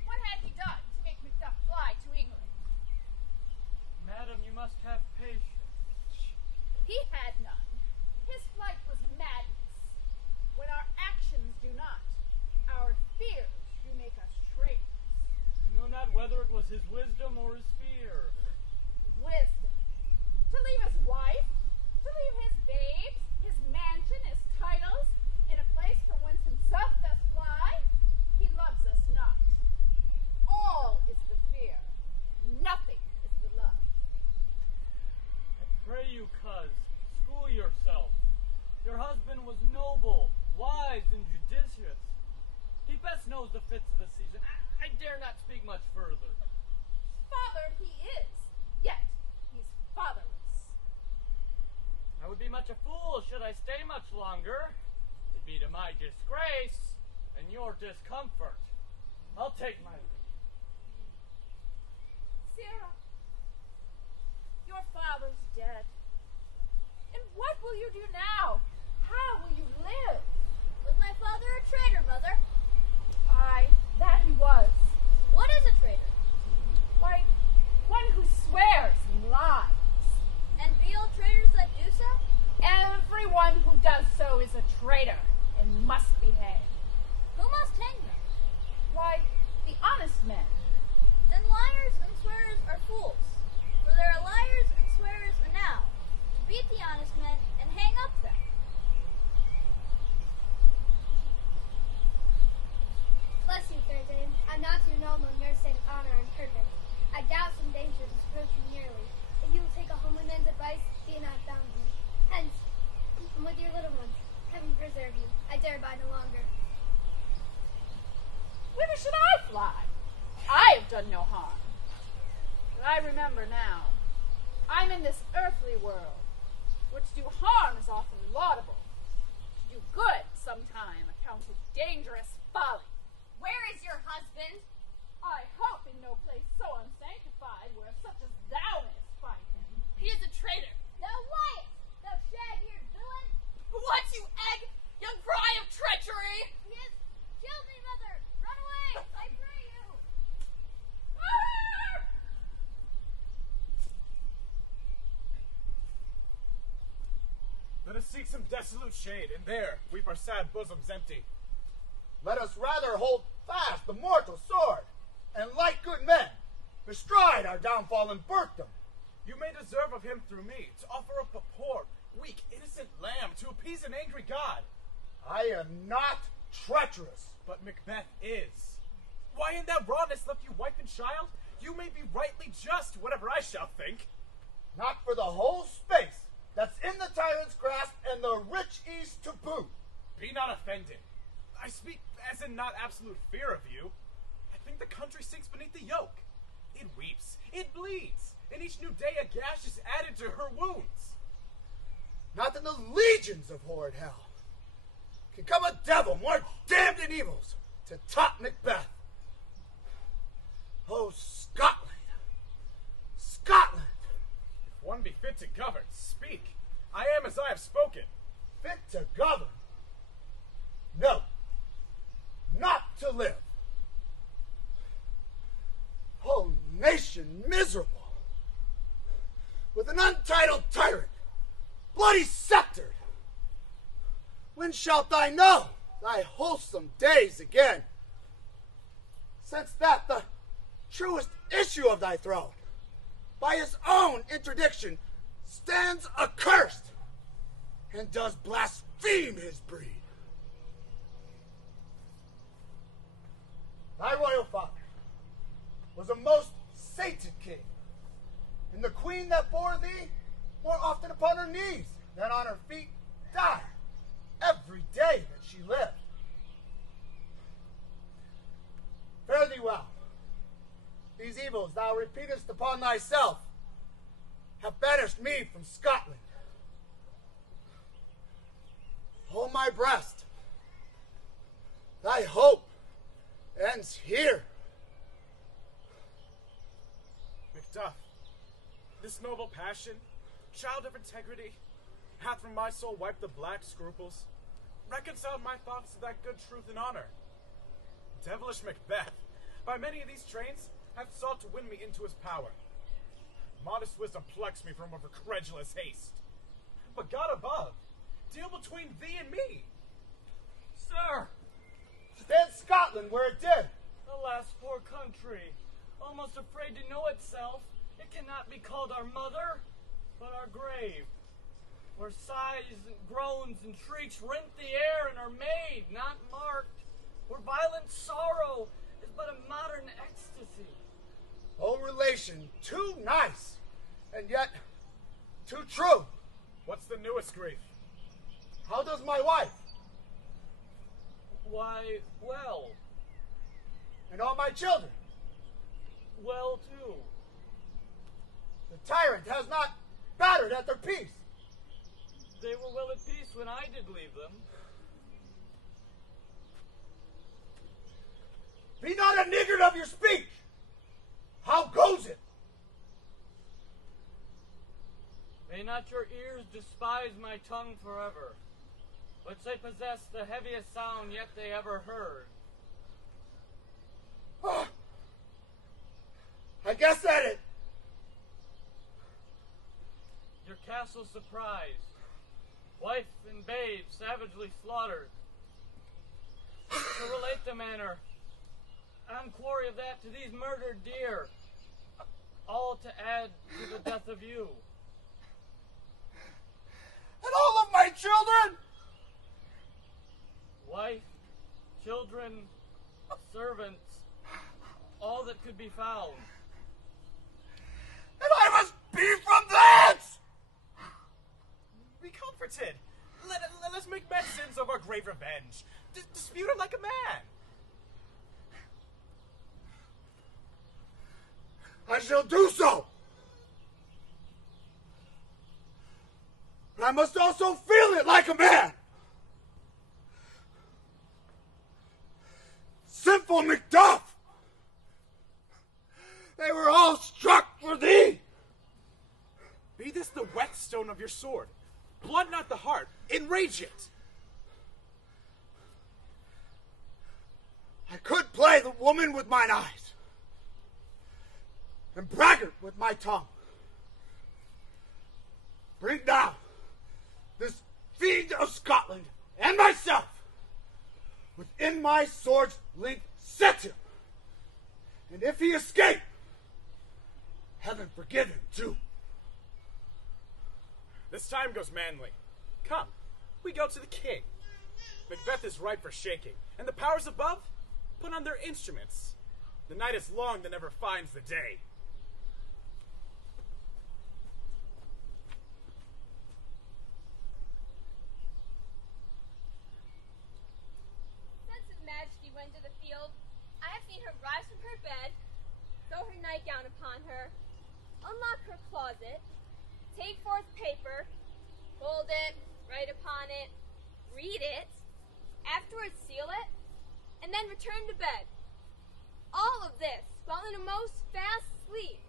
What had he done to make Macduff fly to England? Madam, you must have patience. He had none. His flight was madness. When our actions do not, our fears do make us traitors. You know not whether it was his wisdom or his fear. Wisdom. To leave his wife, to leave his babes, his mansion, his titles, in a place from whence himself doth fly. He loves us not. All is the fear, nothing is the love. I pray you, coz, school yourself. Your husband was noble, wise, and judicious. He best knows the fits of the season. I dare not speak much further. Father he is, yet he's fatherless. I would be much a fool should I stay much longer. It'd be to my disgrace and your discomfort. I'll take my leave. Sarah, your father's dead. And what will you do now? How will you live? Was my father a traitor, Mother? Aye, that he was. What is a traitor? Why, one who swears and lies. And be all traitors that do so? Everyone who does so is a traitor and must be hanged. Who must hang them? Why, the honest men. Then liars and swearers are fools. For there are liars and swearers enow, to beat the honest men and hang up them. Bless you, fair dame. I'm not too noble in your state of honor and perfect. I doubt some dangers approach you nearly. If you will take a homely man's advice, be not bound me. Hence, and with your little ones, heaven preserve you. I dare abide no longer. Whither should I fly? I have done no harm. But I remember now. I'm in this earthly world, which to do harm is often laudable. To do good sometime accounted dangerous folly. Where is your husband? I hope in no place so unsanctified where such as He is a traitor. Thou liest, thou shag-eared villain! What, you egg, young fry of treachery? He has killed me, mother! Run away, I pray you! Let us seek some desolate shade, and there weep our sad bosoms empty. Let us rather hold fast the mortal sword, and like good men, bestride our downfall and birthdom. You may deserve of him through me to offer up a poor, weak, innocent lamb to appease an angry god. I am not treacherous. But Macbeth is. Why in that rawness left you wife and child? You may be rightly just, whatever I shall think. Not for the whole space that's in the tyrant's grasp and the rich east to boot. Be not offended. I speak as in not absolute fear of you. I think the country sinks beneath the yoke. It weeps, it bleeds, and each new day a gash is added to her wounds. Not in the legions of horrid hell can come a devil more damned in evils to top Macbeth. Oh, Scotland! Scotland! If one be fit to govern, speak. I am as I have spoken. Fit to govern? No, not to live. Oh, nation miserable, with an untitled tyrant, bloody sceptered. When shalt thou know thy wholesome days again? Since that the truest issue of thy throne, by his own interdiction, stands accursed, and does blaspheme his breed. Thy royal father was a most sated king, and the queen that bore thee, more often upon her knees than on her feet, died every day that she lived. Fare thee well. These evils thou repeatest upon thyself have banished me from Scotland. Oh, my breast, thy hope ends here. Macduff, this noble passion, child of integrity, hath from my soul wiped the black scruples, reconciled my thoughts to that good truth and honor. Devilish Macbeth, by many of these trains, hath sought to win me into his power. Modest wisdom plucks me from over credulous haste. But God above, deal between thee and me. Sir! Stand Scotland where it did. Alas, poor country, almost afraid to know itself, it cannot be called our mother, but our grave, where sighs and groans and shrieks rent the air and are made, not marked, where violent sorrow is but a modern ecstasy. Oh, relation, too nice, and yet too true. What's the newest grief? How does my wife? Why, well. And all my children? Well, too. The tyrant has not battered at their peace. They were well at peace when I did leave them. Be not a niggard of your speech. How goes it? May not your ears despise my tongue forever, which they possess the heaviest sound yet they ever heard. Oh, I guess at it. Your castle surprised, wife and babe savagely slaughtered. To relate the manner, I'm quarry of that to these murdered deer, all to add to the death of you. And all of my children? Wife, children, servants, all that could be found. And I must be from thence! Be comforted. Let us make medicines of our grave revenge. Dispute it like a man. I shall do so. But I must also feel it like a man. Sinful Macduff! They were all struck for thee. Be of your sword. Blunt not the heart, enrage it. I could play the woman with mine eyes, and braggart with my tongue. Bring down this fiend of Scotland and myself within my sword's length, set him, and if he escape, heaven forgive him too. This time goes manly. Come, we go to the king. Macbeth is ripe for shaking, and the powers above put on their instruments. The night is long that never finds the day. Since His Majesty went to the field, I have seen her rise from her bed, throw her nightgown upon her, unlock her closet, take forth paper, fold it, write upon it, read it, afterwards seal it, and then return to bed. All of this while in a most fast sleep.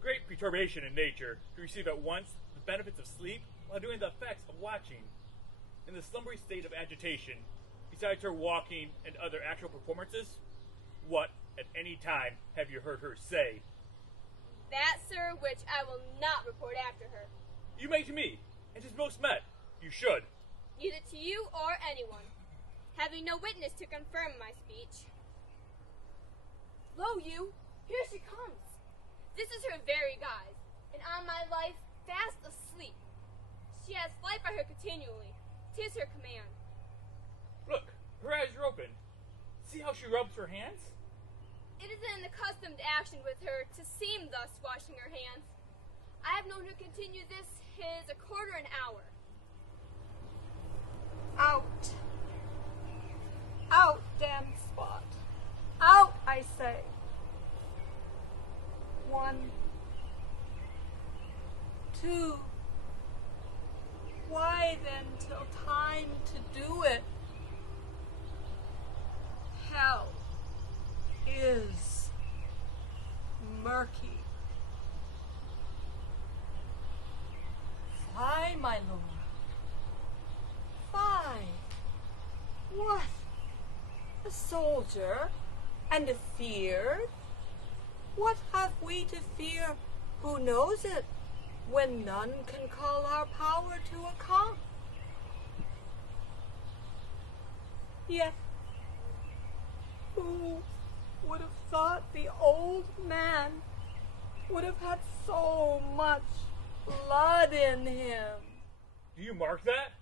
Great perturbation in nature to receive at once the benefits of sleep while doing the effects of watching. In the slumbery state of agitation, besides her walking and other actual performances, what at any time have you heard her say? That, sir, which I will not report after her. You may to me, and 'tis most met. You should. Neither to you or anyone, having no witness to confirm my speech. Lo, you, here she comes. This is her very guise, and on my life, fast asleep. She has light by her continually. 'Tis her command. Look, her eyes are open. See how she rubs her hands? It is an accustomed action with her to seem thus washing her hands. I have known her continue this his a quarter an hour. Out. Out, damned spot. Out, I say. 1, 2. Why then till time to do it? Hell is murky. Fie, my lord. Fie. What? A soldier and a feared? What have we to fear? Who knows it, when none can call our power to account? Yet, who would have thought the old man would have had so much blood in him? Do you mark that?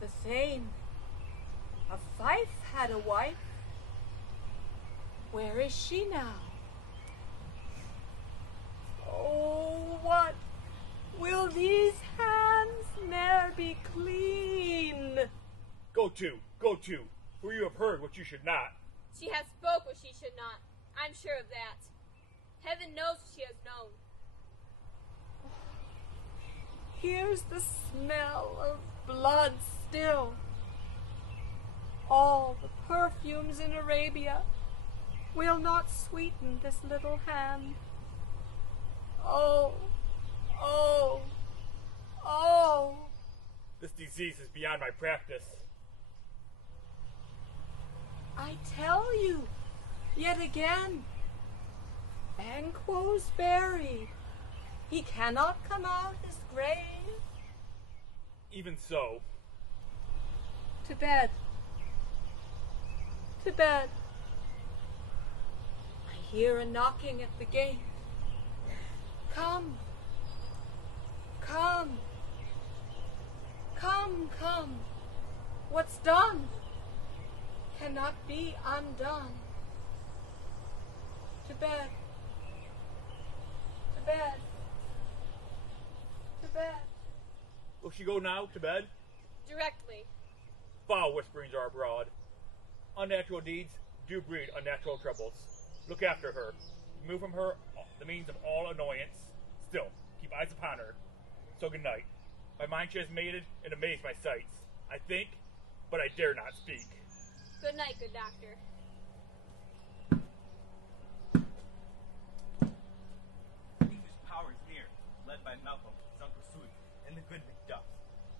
The Thane of Fife had a wife. Where is she now? Oh, what will these hands ne'er be clean? Go to, for you have heard what you should not. She has spoke what she should not. I'm sure of that. Heaven knows what she has known. Here's the smell of blood still. All the perfumes in Arabia will not sweeten this little hand. Oh, oh, oh. This disease is beyond my practice. I tell you, yet again, Banquo's buried. He cannot come out his grave. Even so. To bed. To bed. I hear a knocking at the gate. Come. Come. Come, come. What's done cannot be undone. To bed. To bed. To bed. Will she go now to bed? Directly. Foul whisperings are abroad. Unnatural deeds do breed unnatural troubles. Look after her. Remove from her the means of all annoyance. Still, keep eyes upon her. So good night. My mind she has mated and amazed my sights. I think, but I dare not speak. Good night, good doctor. by Malcolm, his uncle Suit, and the good Macduff.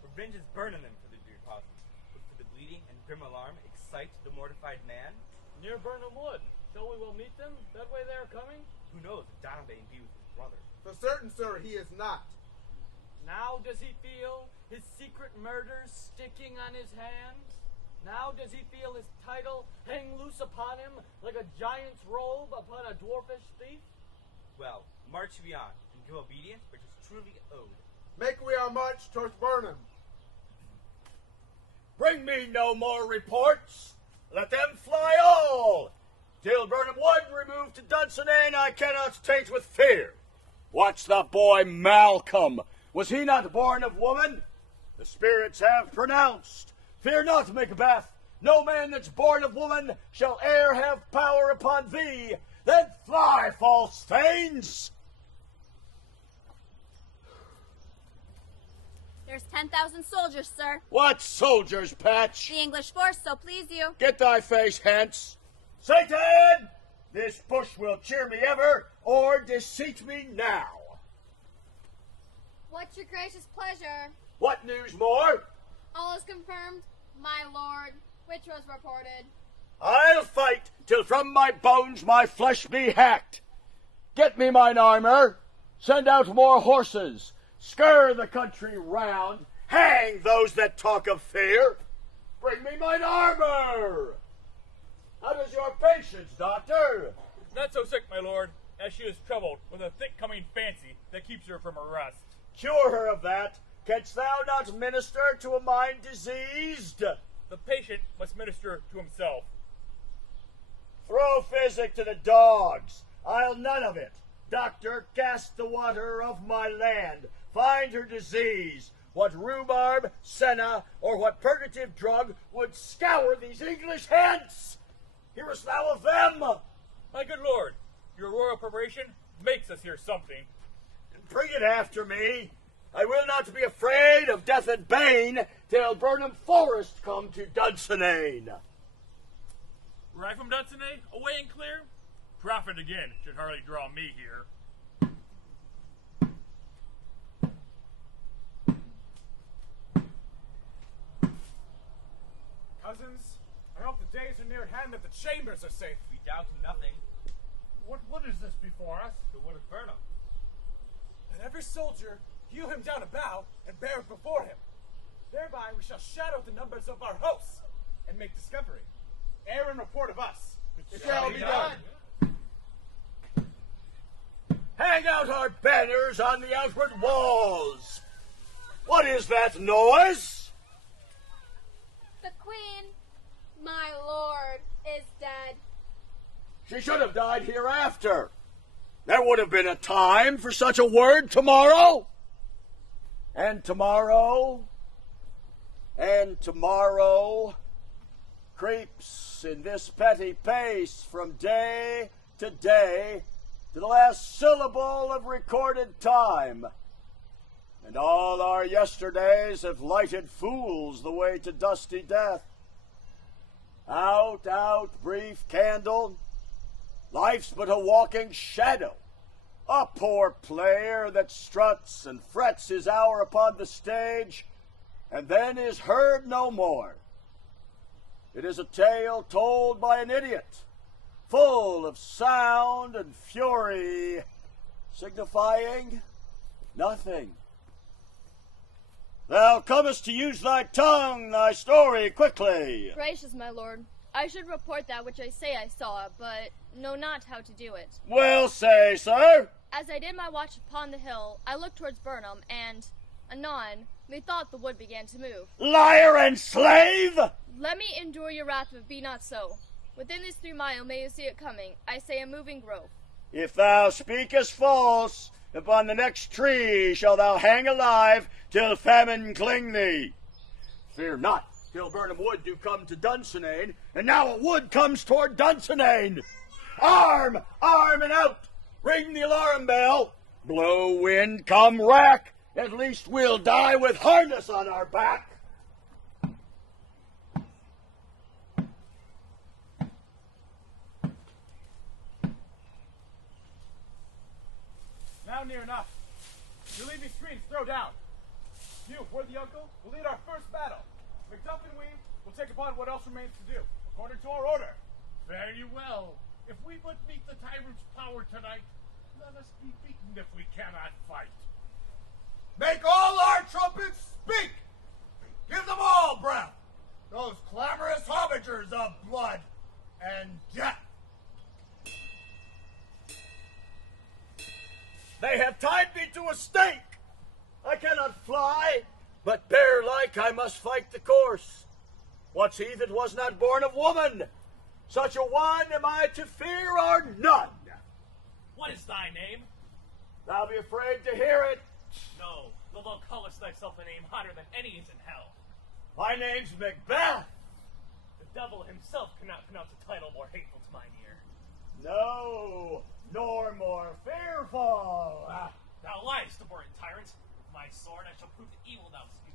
Revenge is burning them for the dear causes, but for the bleeding and grim alarm excite the mortified man. Near Burnham Wood. Shall we well meet them? That way they are coming? Who knows if Donabane be with his brother? For certain, sir, he is not. Now does he feel his secret murders sticking on his hands? Now does he feel his title hang loose upon him like a giant's robe upon a dwarfish thief? Well, march we on, and give obedience which is truly owed. Make we our march towards Burnham. Bring me no more reports. Let them fly all. Till Burnham Wood removed to Dunsinane, I cannot taint with fear. Watch the boy Malcolm. Was he not born of woman? The spirits have pronounced. Fear not, Macbeth. No man that's born of woman shall e'er have power upon thee. Then fly, false thanes. There's 10,000 soldiers, sir. What soldiers, Patch? The English force, so please you. Get thy face hence. Satan! This bush will cheer me ever, or deceit me now. What's your gracious pleasure? What news more? All is confirmed, my lord, which was reported. I'll fight till from my bones my flesh be hacked. Get me mine armor. Send out more horses. Scur the country round. Hang those that talk of fear. Bring me mine armor. How does your patience, doctor? Not so sick, my lord, as she is troubled with a thick-coming fancy that keeps her from arrest. Cure her of that. Canst thou not minister to a mind diseased? The patient must minister to himself. Throw physic to the dogs. I'll none of it. Doctor, cast the water of my land. Find her disease. What rhubarb, senna, or what purgative drug would scour these English hence? Hearest thou of them? My good lord, your royal preparation makes us hear something. Bring it after me. I will not be afraid of death and bane till Burnham Forest come to Dunsinane. Right from Dunsinane, away and clear? Profit again should hardly draw me here. Cousins, I hope the days are near at hand that the chambers are safe. We doubt nothing. What is this before us? The wood of Burnham. Let every soldier hew him down a bough and bear it before him. Thereby we shall shadow the numbers of our hosts and make discovery. Ere in report of us. It shall be done. Hang out our banners on the outward walls. What is that noise? The queen, my lord, is dead. She should have died hereafter. There would have been a time for such a word tomorrow. And tomorrow. And tomorrow creeps in this petty pace from day to day to the last syllable of recorded time. And all our yesterdays have lighted fools the way to dusty death. Out, out, brief candle. Life's but a walking shadow, a poor player that struts and frets his hour upon the stage, and then is heard no more. It is a tale told by an idiot, full of sound and fury, signifying nothing. Thou comest to use thy tongue, thy story quickly. Gracious, my lord, I should report that which I say I saw, but know not how to do it. Well, say, sir. As I did my watch upon the hill, I looked towards Burnham, and, anon, methought the wood began to move. Liar and slave! Let me endure your wrath, but be not so. Within these 3 miles may you see it coming. I say a moving grove. If thou speakest false, upon the next tree shalt thou hang alive till famine cling thee. Fear not, till Burnham Wood do come to Dunsinane, and now a wood comes toward Dunsinane. Arm! Arm and out! Ring the alarm bell! Blow wind, come rack! At least we'll die with harness on our back. Now near enough. Relieve Latrines, throw down. You, worthy uncle, will lead our first battle. Macduff and we will take upon what else remains to do, according to our order. Very well. If we but meet the tyrant's power tonight, let us be beaten if we cannot fight. Make all our trumpets speak! Give them all breath! Those clamorous harbingers of blood and death! They have tied me to a stake. I cannot fly, but bear-like I must fight the course. What's he that was not born of woman? Such a one am I to fear or none. What is thy name? Thou be afraid to hear it. No, though thou callest thyself a name hotter than any is in hell. My name's Macbeth. The devil himself cannot pronounce a title more hateful to mine ear. No, nor more fearful. Thou liest, abhorrent tyrant. With my sword I shall prove the evil thou speakest.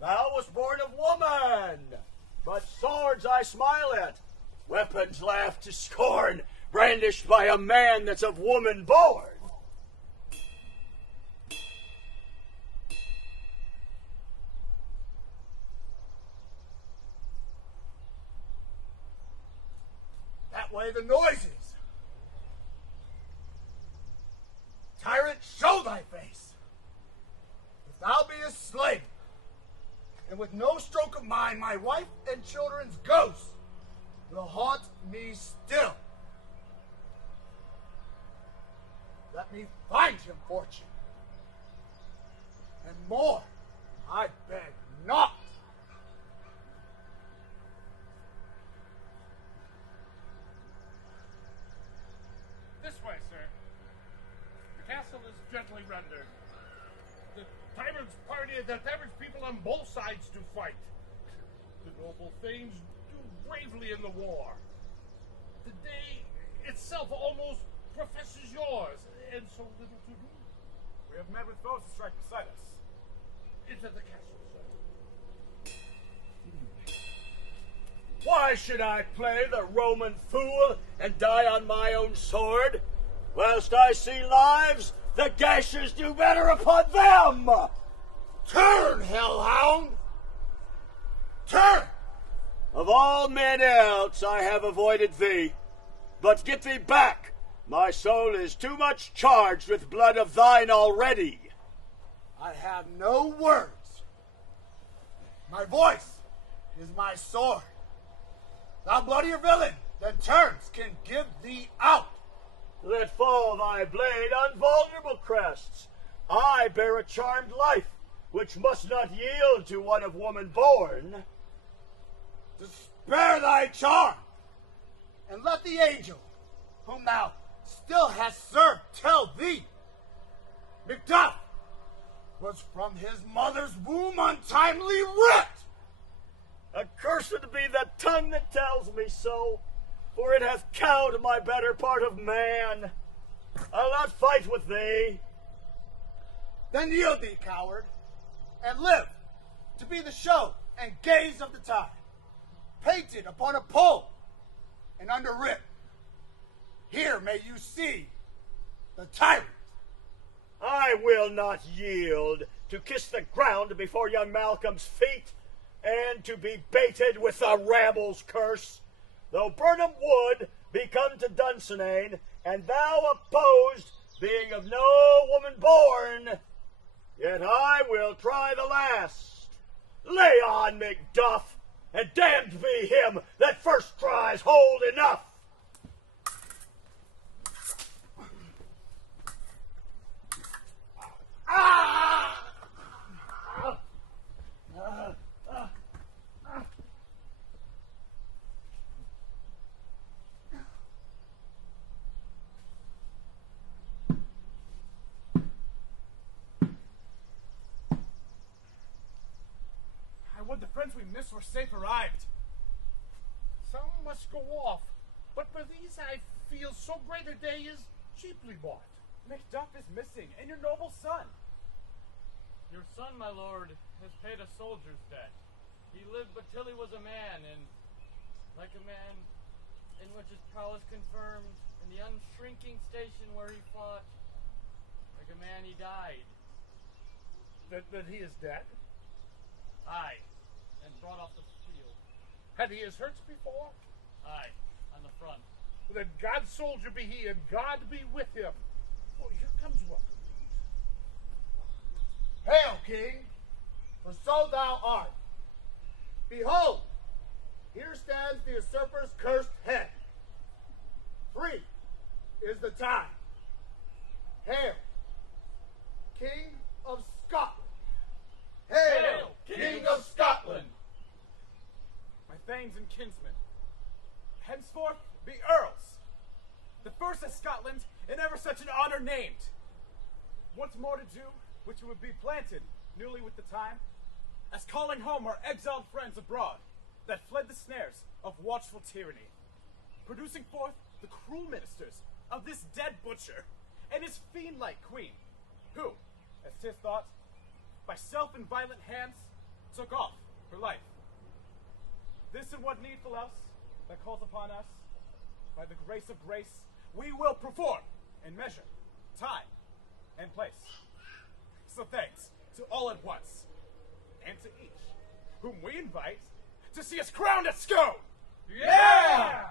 Thou wast born of woman, but swords I smile at, weapons laugh to scorn, brandished by a man that's of woman born. That way the noises. Tyrant, show thy face. If thou be a slave, and with no stroke of mine my wife and children's ghosts will haunt me still. Let me find him, fortune. And more, I beg not. This way, sir. The castle is gently rendered. The tyrant's people on both sides do fight. The noble thanes do bravely in the war. The day itself almost professes yours, and so little to do. We have met with foes to strike beside us. Into the castle, sir. Why should I play the Roman fool and die on my own sword? Whilst I see lives, the gashers do better upon them! Turn, hellhound! Turn! Of all men else I have avoided thee, but get thee back! My soul is too much charged with blood of thine already. I have no words. My voice is my sword. Thou bloodier villain than terms can give thee out. Let fall thy blade on vulnerable crests. I bear a charmed life, which must not yield to one of woman born. To spare thy charm, and let the angel, whom thou still hast served, tell thee, Macduff was from his mother's womb untimely ripped. Accursed be the tongue that tells me so, for it hath cowed my better part of man. I'll not fight with thee. Then yield thee, coward, and live to be the show and gaze of the time, painted upon a pole and underwrit. Here may you see the tyrant. I will not yield to kiss the ground before young Malcolm's feet, and to be baited with the rabble's curse. Though Burnham would be come to Dunsinane, and thou opposed, being of no woman born, yet I will try the last. Lay on, Macduff, and damned be him that first cries hold enough. I would the friends we missed were safe arrived. Some must go off, but for these I feel so great a day is cheaply bought. Macduff is missing, and your noble son. Your son, my lord, has paid a soldier's debt. He lived but till he was a man, and like a man in which his prowess confirmed, in the unshrinking station where he fought, like a man he died. That he is dead? Aye, and brought off the field. Had he his hurts before? Aye, on the front. Well, then God's soldier be he, and God be with him. Oh, here comes one. Hail, King, for so thou art. Behold, here stands the usurper's cursed head. Free is the time. Hail, King of Scotland. Hail, King of Scotland. My thanes and kinsmen, henceforth be earls, the first of Scotland, and ever such an honor named. Once more to do, which would be planted newly with the time, as calling home our exiled friends abroad, that fled the snares of watchful tyranny, producing forth the cruel ministers of this dead butcher and his fiend-like queen, who, as 'tis thought, by self and violent hands took off her life. This and what needful else that calls upon us, by the grace of grace, we will perform in measure, time, and place. So thanks to all at once, and to each whom we invite to see us crowned at Scone! Yeah!